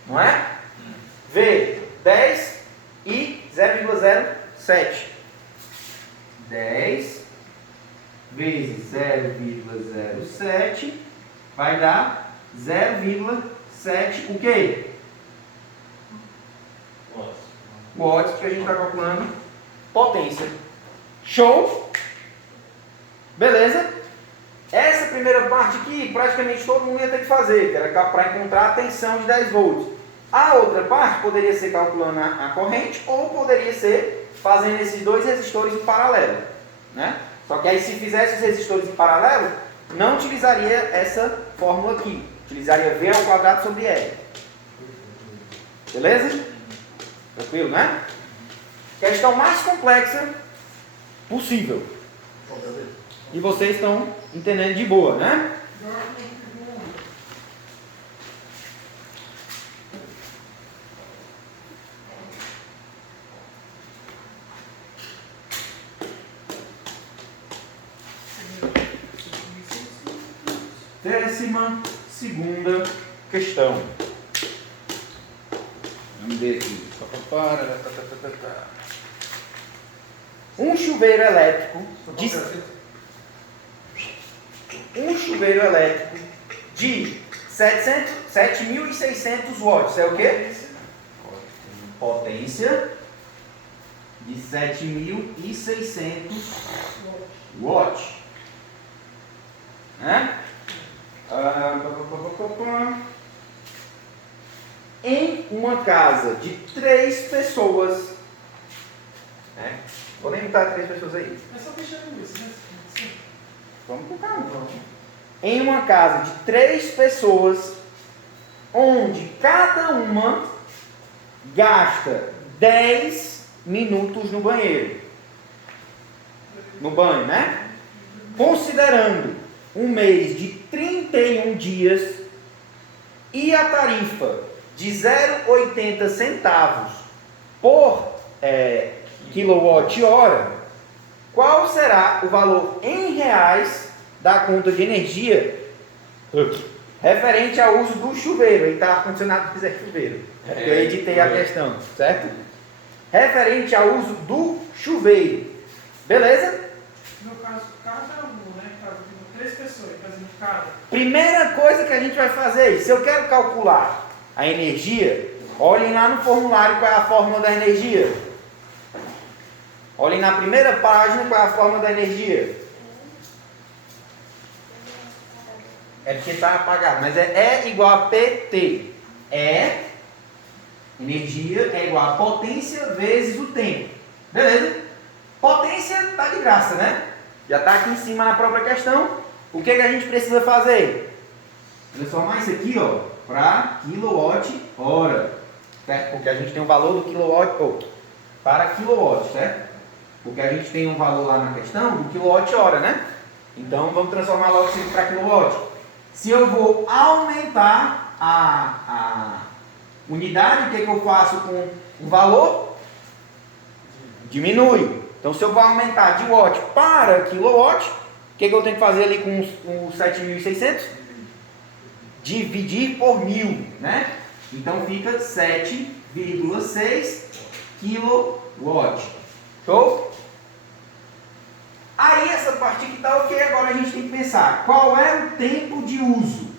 Não é? V, 10 e 0,07. 10 vezes 0,07 vai dar 0,7 o quê? Watts, que a gente está calculando potência. Show? Beleza? Essa primeira parte aqui, praticamente todo mundo ia ter que fazer, que era para encontrar a tensão de 10 volts. A outra parte poderia ser calculando a corrente, ou poderia ser fazendo esses dois resistores em paralelo, né? Só que aí, se fizesse os resistores em paralelo, não utilizaria essa fórmula aqui. Utilizaria V ao quadrado sobre R. Beleza? Tranquilo, né? Questão mais complexa possível. E vocês estão entendendo de boa, né? segunda questão. Vamos ver aqui. Um chuveiro elétrico de 7.600 watts. É o quê? Potência de 7.600 watts. Né? Em uma casa de 3 pessoas, né? Vou nem botar 3 pessoas aí. É só fechar com isso, né? Sim. Vamos com calma. Em uma casa de 3 pessoas, onde cada uma gasta 10 minutos no banheiro. No banho, né? Considerando um mês de 31 dias e a tarifa de 0,80 centavos por quilowatt-hora, qual será o valor em reais da conta de energia referente ao uso do chuveiro? Ele está ar-condicionado se quiser chuveiro. Eu editei a questão, certo? Referente ao uso do chuveiro. Beleza? No caso, cada um, né? Caso de 3 pessoas, fazendo cada. Primeira coisa que a gente vai fazer, se eu quero calcular a energia, olhem lá no formulário qual é a fórmula da energia. Olhem na primeira página qual é a fórmula da energia. É porque está apagado, mas é E igual a PT. Energia é igual a potência vezes o tempo. Beleza? Potência está de graça, né? Já está aqui em cima na própria questão. O que a gente precisa fazer? Transformar isso aqui, ó, para quilowatt-hora. Certo? Porque a gente tem um valor do quilowatt, para quilowatt, certo? Porque a gente tem um valor lá na questão do quilowatt-hora, né? Então vamos transformar logo isso aqui para quilowatt. Se eu vou aumentar a unidade, o que eu faço com o valor? Diminui. Então, se eu vou aumentar de watt para quilowatt, o que eu tenho que fazer ali com os 7.600? Dividir por 1000, né? Então, fica 7,6 kW. Show? Aí, essa parte aqui está ok. Agora a gente tem que pensar qual é o tempo de uso.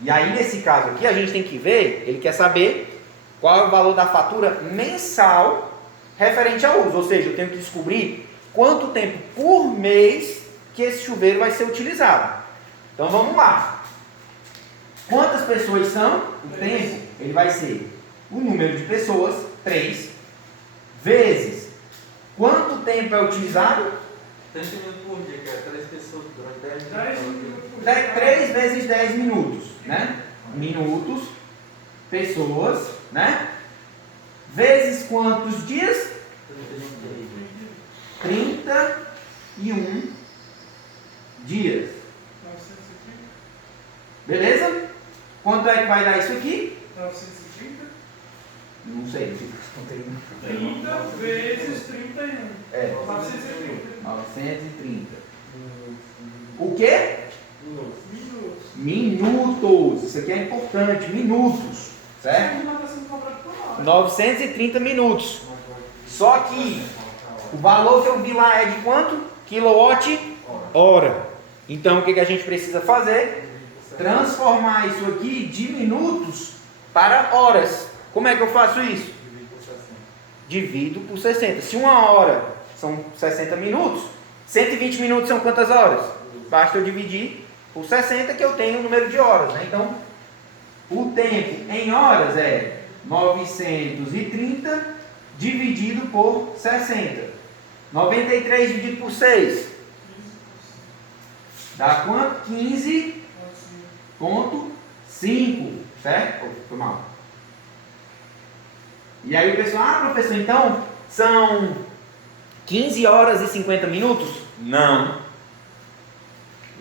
E aí, nesse caso aqui, a gente tem que ver, ele quer saber qual é o valor da fatura mensal referente ao uso, ou seja, eu tenho que descobrir quanto tempo por mês que esse chuveiro vai ser utilizado. Então vamos lá. Quantas pessoas são? O tempo, ele vai ser o número de pessoas, 3, vezes quanto tempo é utilizado? 30 minutos por dia, que é 3 pessoas durante 10 minutos. 10 3 vezes 10 minutos, né? Minutos, pessoas, né? Vezes quantos dias? 31 dias. 930. Beleza? Quanto é que vai dar isso aqui? 930. Não sei. 30 vezes 31. 930. 930. O quê? Minutos. Minutos. Isso aqui é importante. Minutos. Certo? Não está sendo cobrado por hora. 930 minutos. Só que o valor que eu vi lá é de quanto? Quilowatt-hora. Então o que a gente precisa fazer? Transformar isso aqui de minutos para horas. Como é que eu faço isso? Divido por 60. Se uma hora são 60 minutos, 120 minutos são quantas horas? Basta eu dividir por 60 que eu tenho o número de horas, né? Então, o tempo em horas é 930 dividido por 60. 93 dividido por 6. Dá quanto? 15,5. Certo? Foi mal. E aí o pessoal, professor, então são 15 horas e 50 minutos? Não.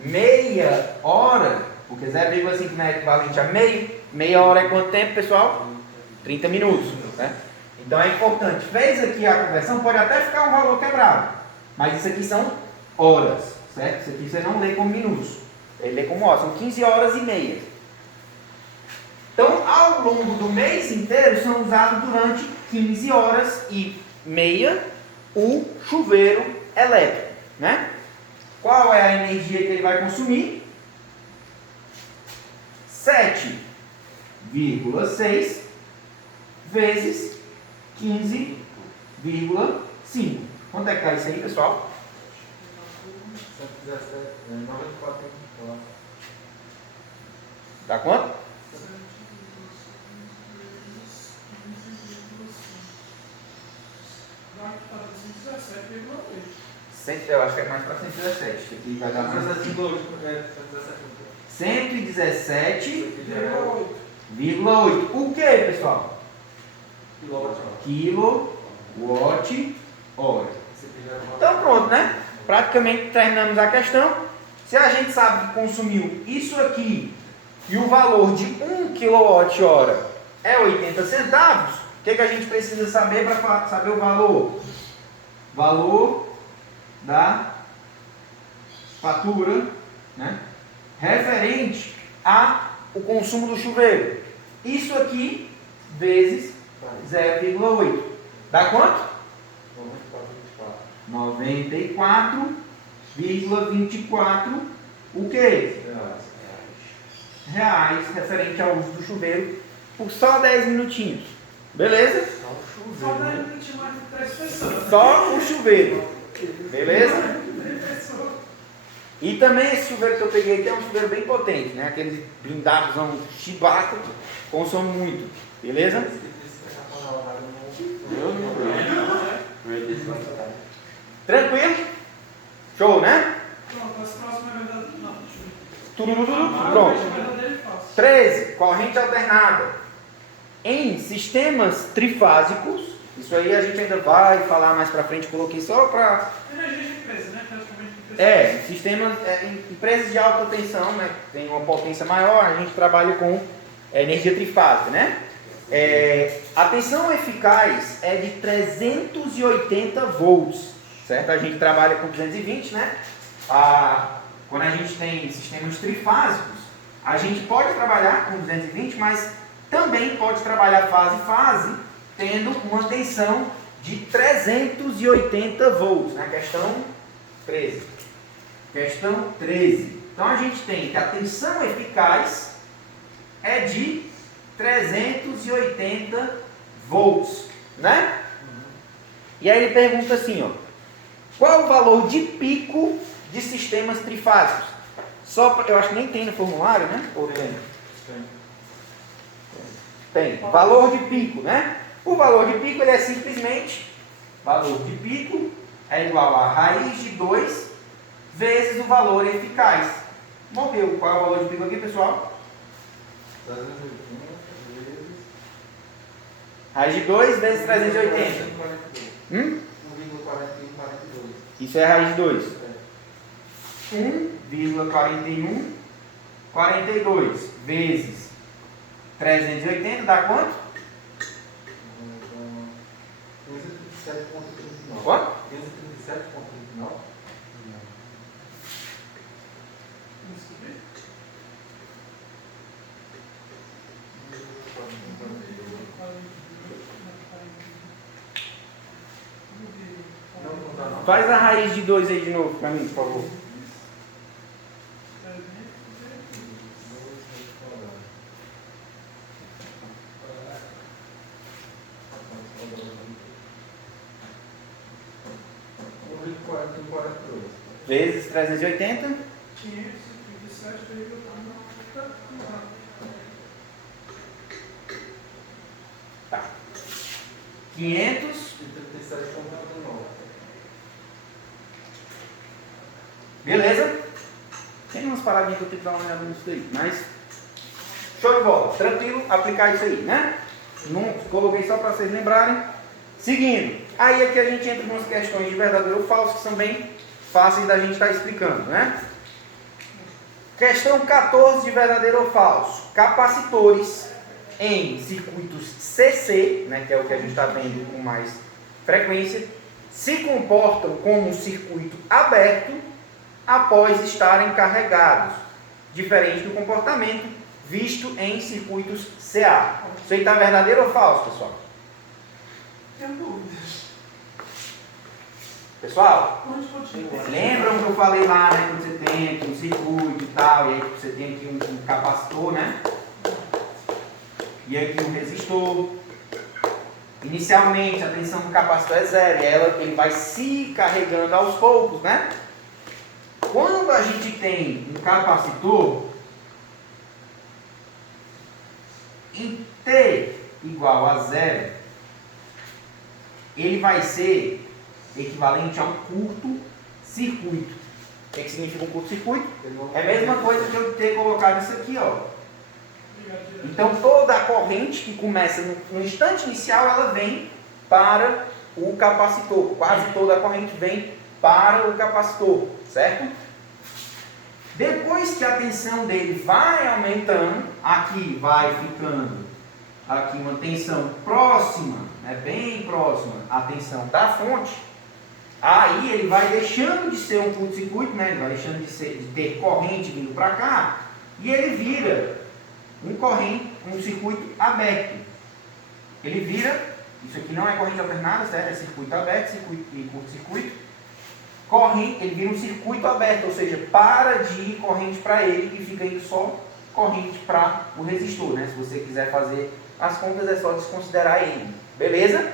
Meia hora, porque 0,5 não é equivalente a meio. Meia hora é quanto tempo, pessoal? 30 minutos. Né? Então é importante. Fez aqui a conversão, pode até ficar um valor quebrado. Mas isso aqui são horas. Certo? Isso aqui você não lê como minutos. Ele lê como horas. São 15 horas e meia. Então, ao longo do mês inteiro, são usados durante 15 horas e meia o chuveiro elétrico, né? Qual é a energia que ele vai consumir? 7,6 vezes 15,5. Quanto é que está isso aí, pessoal? 117, 94. Dá quanto? Eu acho que é mais para 117. Isso aqui vai dar mais. 117,8. O que, pessoal? Quilowatt-hora. Então pronto, né? Praticamente terminamos a questão. Se a gente sabe que consumiu isso aqui e o valor de 1 kWh é 80 centavos, o que a gente precisa saber para saber o valor? Valor da fatura, né? Referente ao consumo do chuveiro. Isso aqui vezes 0,8. Dá quanto? 94,24 o quê? Reais referente ao uso do chuveiro por só 10 minutinhos. Beleza? Só 10 minutinhos mais de 3 pessoas. Só o chuveiro. Beleza? E também esse chuveiro que eu peguei aqui é um chuveiro bem potente, né? Aqueles blindados, Chibata, consome muito. Beleza? Tranquilo? Show, né? Pronto, as próximas é verdade. Não, Pronto. 13. Corrente alternada. Em sistemas trifásicos, isso aí a gente ainda vai falar mais pra frente, coloquei só para... Energia de empresa, né? Sistemas, empresas de alta tensão, né? Tem uma potência maior, a gente trabalha com energia trifásica, né? A tensão eficaz é de 380 volts, certo? A gente trabalha com 220, né? Quando a gente tem sistemas trifásicos, a gente pode trabalhar com 220, mas também pode trabalhar fase, tendo uma tensão de 380 volts, né? Questão 13. Questão 13. Então a gente tem que a tensão eficaz é de 380 volts, né? E aí ele pergunta assim, ó, qual o valor de pico de sistemas trifásicos? Eu acho que nem tem no formulário, né? Ou tem? Tem. Valor de pico, né? O valor de pico ele é simplesmente, valor de pico é igual a raiz de 2 vezes o valor eficaz. Vamos ver qual é o valor de pico aqui, pessoal? 380 vezes... Raiz de 2 vezes 380. 1,4142. Isso é a raiz de 2. 1,4142 vezes 380 dá quanto? 1537,39. Quanto? 1537,39. Faz a raiz de 2 aí de novo para mim, por favor. Vezes 380. 537,39. Tá. 500. 37,39. Beleza? Tem umas paradinhas que eu tenho que dar uma olhada nisso daí, mas show de bola, tranquilo aplicar isso aí, né? Não coloquei só para vocês lembrarem. Seguindo, aí aqui a gente entra em umas questões de verdadeiro ou falso que são bem fáceis da gente estar explicando, né? Questão 14 de verdadeiro ou falso. Capacitores em circuitos CC, né, que é o que a gente está vendo com mais frequência, se comportam como um circuito aberto após estarem carregados, diferente do comportamento visto em circuitos CA. Isso aí está verdadeiro ou falso, pessoal? Tenho dúvidas. Pessoal, Onde continua? lembram que eu falei lá, né, quando você tem aqui um circuito e tal, e aí você tem aqui um capacitor, né? E aqui um resistor. Inicialmente a tensão do capacitor é zero, e ele vai se carregando aos poucos, né? Quando a gente tem um capacitor em T igual a zero, ele vai ser equivalente a um curto-circuito. O que significa um curto-circuito? É a mesma coisa que eu ter colocado isso aqui, ó. Então toda a corrente que começa no instante inicial, ela vem para o capacitor. Quase toda a corrente vem para o capacitor, certo? Depois que a tensão dele vai aumentando, aqui vai ficando aqui uma tensão próxima, né, bem próxima à tensão da fonte, aí ele vai deixando de ser um curto-circuito, né, ele vai deixando de ter corrente vindo para cá, e ele vira um circuito aberto. Ele vira, isso aqui não é corrente alternada, certo? É circuito aberto, circuito e curto-circuito. Ele vira um circuito aberto, ou seja, para de ir corrente para ele e fica indo só corrente para o resistor, né? Se você quiser fazer as contas, é só desconsiderar ele. Beleza?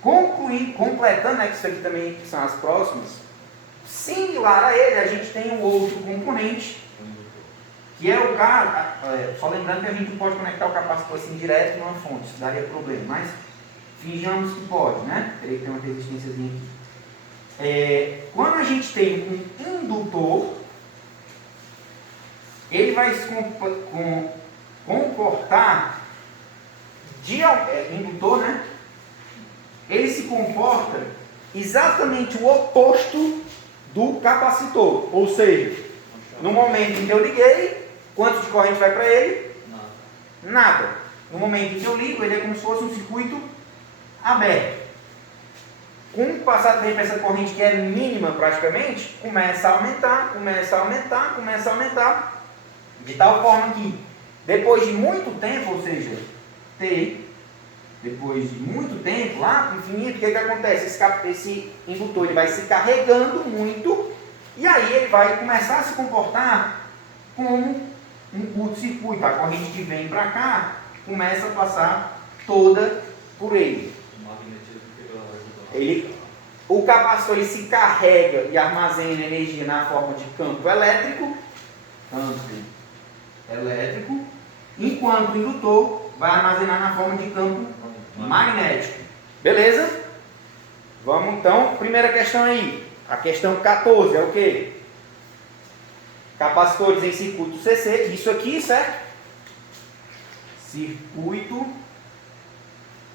Completando, né, que isso aqui também são as próximas, similar a ele, a gente tem um outro componente, que é o cara, só lembrando que a gente não pode conectar o capacitor assim direto numa fonte, isso daria problema, mas finjamos que pode, né? Teria que ter uma resistênciazinha aqui. Quando a gente tem um indutor, ele vai se comportar indutor, né? Ele se comporta exatamente o oposto do capacitor, ou seja, no momento em que eu liguei, quanto de corrente vai para ele? Nada. No momento em que eu ligo, ele é como se fosse um circuito aberto. Com o passar do tempo, essa corrente que é mínima praticamente, começa a aumentar, de tal forma que depois de muito tempo, ou seja, depois de muito tempo, lá para o infinito, o que acontece? Esse indutor ele vai se carregando muito, e aí ele vai começar a se comportar como um curto-circuito. A corrente que vem para cá começa a passar toda por ele. O capacitor ele se carrega e armazena energia na forma de campo elétrico, enquanto o indutor vai armazenar na forma de campo magnético. Beleza? Vamos então, primeira questão aí. A questão 14 é o quê? Capacitores em circuito CC, isso aqui, certo? Circuito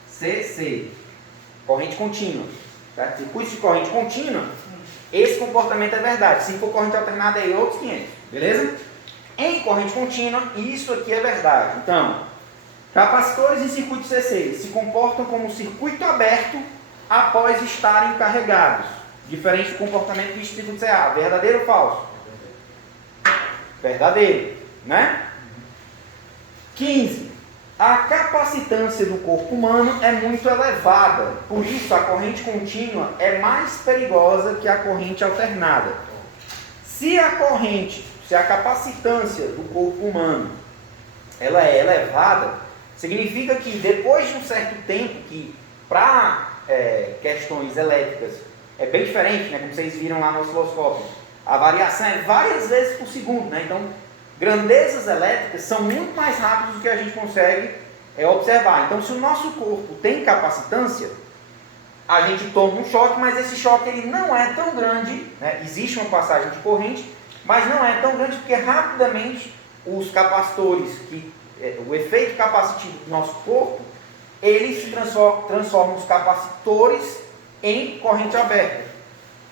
CC, corrente contínua, certo? Circuito de corrente contínua, esse comportamento é verdade. Se for corrente alternada, é outros 500, beleza? Em corrente contínua, isso aqui é verdade. Então, capacitores em circuito CC se comportam como circuito aberto após estarem carregados, diferente do comportamento visto no circuito CA. Verdadeiro ou falso? Verdadeiro, né? 15. A capacitância do corpo humano é muito elevada, por isso a corrente contínua é mais perigosa que a corrente alternada. Se a capacitância do corpo humano ela é elevada, significa que depois de um certo tempo, que para questões elétricas é bem diferente, né, como vocês viram lá no osciloscópio, a variação é várias vezes por segundo, né? Então grandezas elétricas são muito mais rápidas do que a gente consegue observar. Então, se o nosso corpo tem capacitância, a gente toma um choque, mas esse choque ele não é tão grande, né? Existe uma passagem de corrente, mas não é tão grande porque rapidamente os capacitores, o efeito capacitivo do nosso corpo, eles se transformam os capacitores em corrente aberta,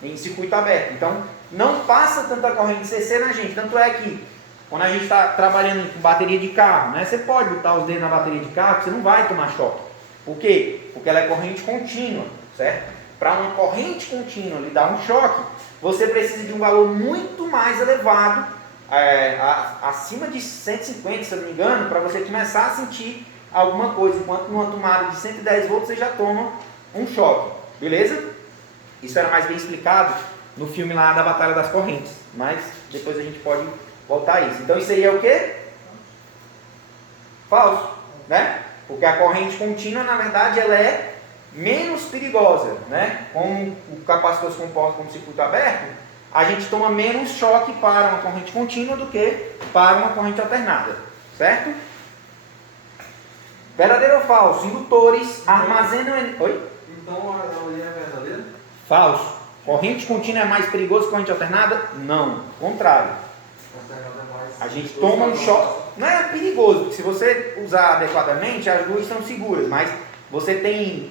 em circuito aberto. Então, não passa tanta corrente CC na gente, tanto é que quando a gente está trabalhando com bateria de carro, né, você pode botar os dedos na bateria de carro, você não vai tomar choque. Por quê? Porque ela é corrente contínua, certo? Para uma corrente contínua lhe dar um choque, você precisa de um valor muito mais elevado acima de 150, se eu não me engano, para você começar a sentir alguma coisa, enquanto numa tomada de 110 volts você já toma um choque, beleza? Isso era mais bem explicado no filme lá da Batalha das Correntes, mas depois a gente pode voltar a isso. Então isso aí é o quê? Falso, né? Porque a corrente contínua, na verdade, ela é menos perigosa, né? Com o capacitor se comporta como circuito aberto, a gente toma menos choque para uma corrente contínua do que para uma corrente alternada, certo? Verdadeiro ou falso? Indutores armazenam... Oi? Então a teoria é verdadeira? Falso. Corrente contínua é mais perigoso que corrente alternada? Não. Contrário. A gente toma um choque. Não é perigoso, porque se você usar adequadamente, as duas são seguras, mas você tem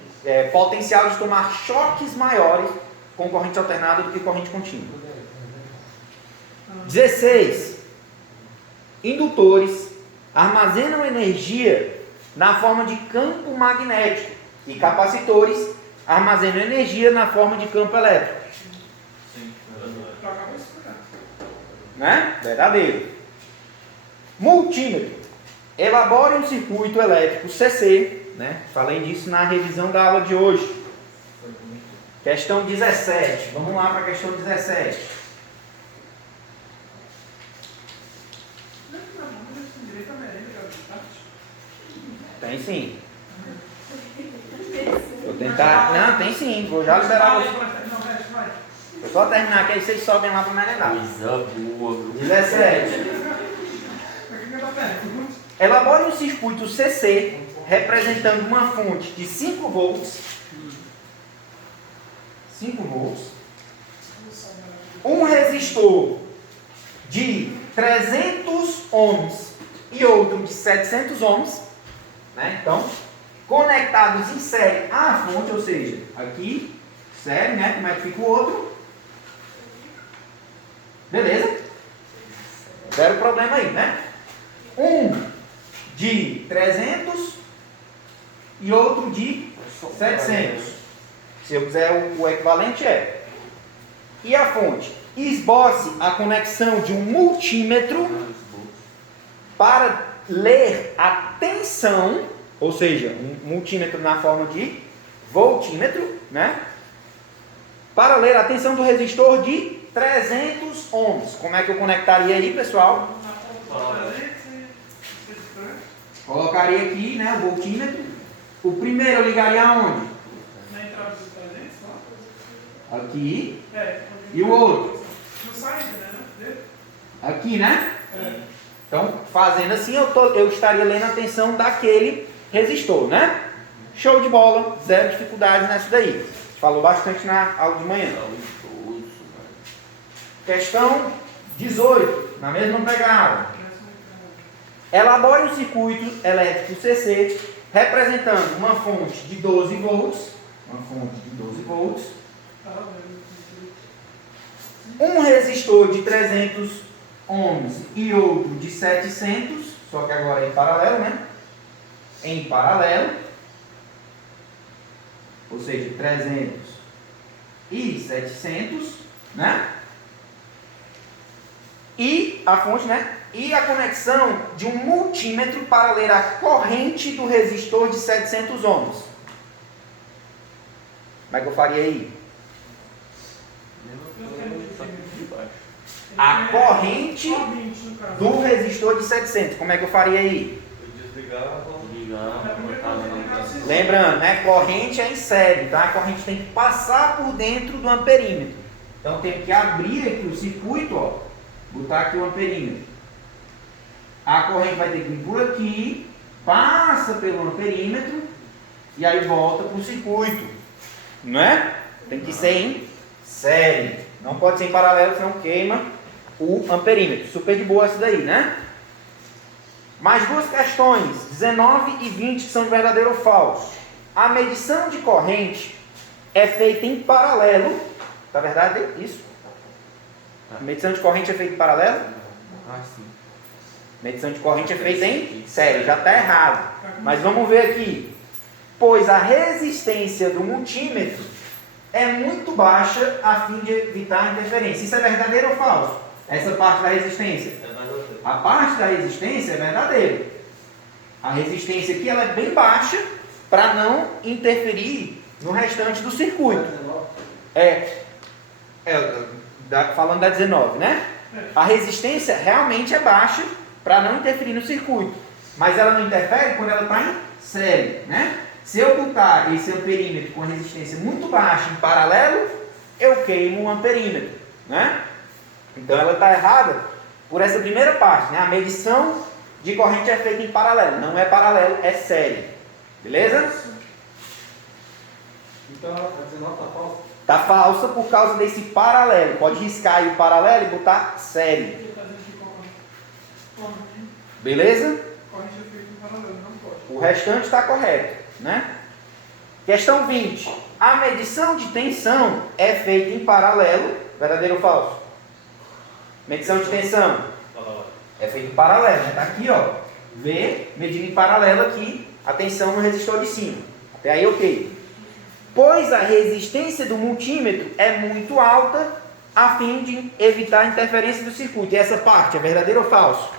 potencial de tomar choques maiores com corrente alternada do que corrente contínua. 16. Indutores armazenam energia na forma de campo magnético e capacitores armazenam energia na forma de campo elétrico. Sim, verdade. Acabou de explicar. Né? Verdadeiro. Multímetro. Elabore um circuito elétrico CC, né? Falei disso na revisão da aula de hoje. Questão 17. Vamos lá para a questão 17. Tem sim. Vou tentar. Não, tem sim. Vou já liberar você. Vou só terminar que aí vocês sobem lá para merendar. Coisa boa, 17. Elabore um circuito CC representando uma fonte de 5 volts. 5 volts. Um resistor de 300 ohms e outro de 700 ohms. Né? Então, conectados em série à fonte, ou seja, aqui, série, né? Como é que fica o outro? Beleza? Zero problema aí, né? Um de 300 e outro de 700. Se eu quiser o equivalente é. E a fonte? Esboce a conexão de um multímetro para ler a tensão, ou seja, um multímetro na forma de voltímetro, né? Para ler a tensão do resistor de 300 ohms. Como é que eu conectaria aí, pessoal? Colocaria aqui, né, o voltímetro. O primeiro eu ligaria aonde? Na entrada dos 300, ó. Aqui. É. E o outro? No saída, né? Aqui, né? É. Então, fazendo assim, eu estaria lendo a tensão daquele resistor, né? Show de bola, zero dificuldade nessa daí. Falou bastante na aula de manhã. Questão 18, na mesma pegada. Elabore um circuito elétrico CC representando uma fonte de 12 volts, um resistor de 300 ohms e outro de 700, só que agora em paralelo, né? Em paralelo, ou seja, 300 e 700, né? E a fonte, né? E a conexão de um multímetro para ler a corrente do resistor de 700 ohms. Como é que eu faria aí? A corrente do resistor de 700. Como é que eu faria aí? Lembrando, né? Corrente é em série, tá? A corrente tem que passar por dentro do amperímetro. Então tem que abrir aqui o circuito, ó. Botar aqui o amperímetro. A corrente vai ter que vir por aqui, passa pelo amperímetro e aí volta para o circuito. Não é? Tem que ser em série. Não pode ser em paralelo, senão queima o amperímetro. Super de boa essa daí, né? Mais duas questões, 19 e 20, que são de verdadeiro ou falso. A medição de corrente é feita em paralelo. Tá verdade isso? A medição de corrente é feita em paralelo? Ah, sim. Medição de corrente é feita em série, já está errado. Mas vamos ver aqui. Pois a resistência do multímetro é muito baixa a fim de evitar interferência. Isso é verdadeiro ou falso? Essa parte da resistência? A parte da resistência é verdadeira. A resistência aqui ela é bem baixa para não interferir no restante do circuito. Falando da 19, né? A resistência realmente é baixa para não interferir no circuito. Mas ela não interfere quando ela está em série, né? Se eu botar esse amperímetro com a resistência muito baixa em paralelo, eu queimo o amperímetro, né? Então ela está errada por essa primeira parte, né? A medição de corrente é feita em paralelo. Não é paralelo, é série. Beleza? Então a 19 está falsa? Está falsa por causa desse paralelo. Pode riscar aí o paralelo e botar série. Aqui está dizendo que corrente. Beleza? Corrente é feita em paralelo, não pode. O restante está correto, né? Questão 20. A medição de tensão é feita em paralelo. Verdadeiro ou falso? Medição de tensão é feita em paralelo, né? Está aqui, ó. V, medindo em paralelo aqui a tensão no resistor de cima. Até aí, ok. Pois a resistência do multímetro é muito alta a fim de evitar a interferência do circuito. E essa parte é verdadeiro ou falso?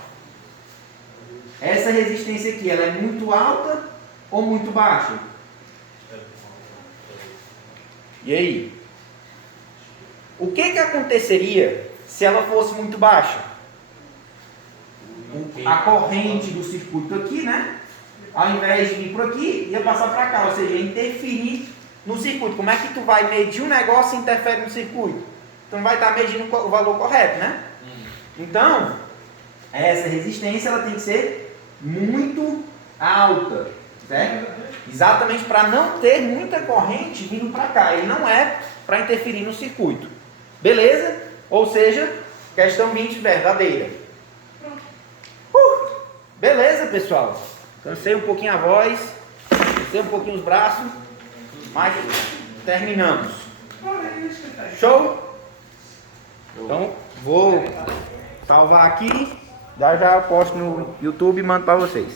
Essa resistência aqui, ela é muito alta ou muito baixa? E aí? O que aconteceria se ela fosse muito baixa? A corrente do circuito aqui, né? Ao invés de vir por aqui, ia passar para cá, ou seja, interferir no circuito. Como é que tu vai medir um negócio e interfere no circuito? Tu não vai estar medindo o valor correto, né? Então, essa resistência ela tem que ser muito alta, certo? Exatamente para não ter muita corrente vindo para cá. Ele não é para interferir no circuito. Beleza? Ou seja, questão 20 verdadeira. Beleza, pessoal? Cansei um pouquinho a voz, cansei um pouquinho os braços, mas terminamos. Show? Então, vou salvar aqui, já posto no YouTube e mando para vocês.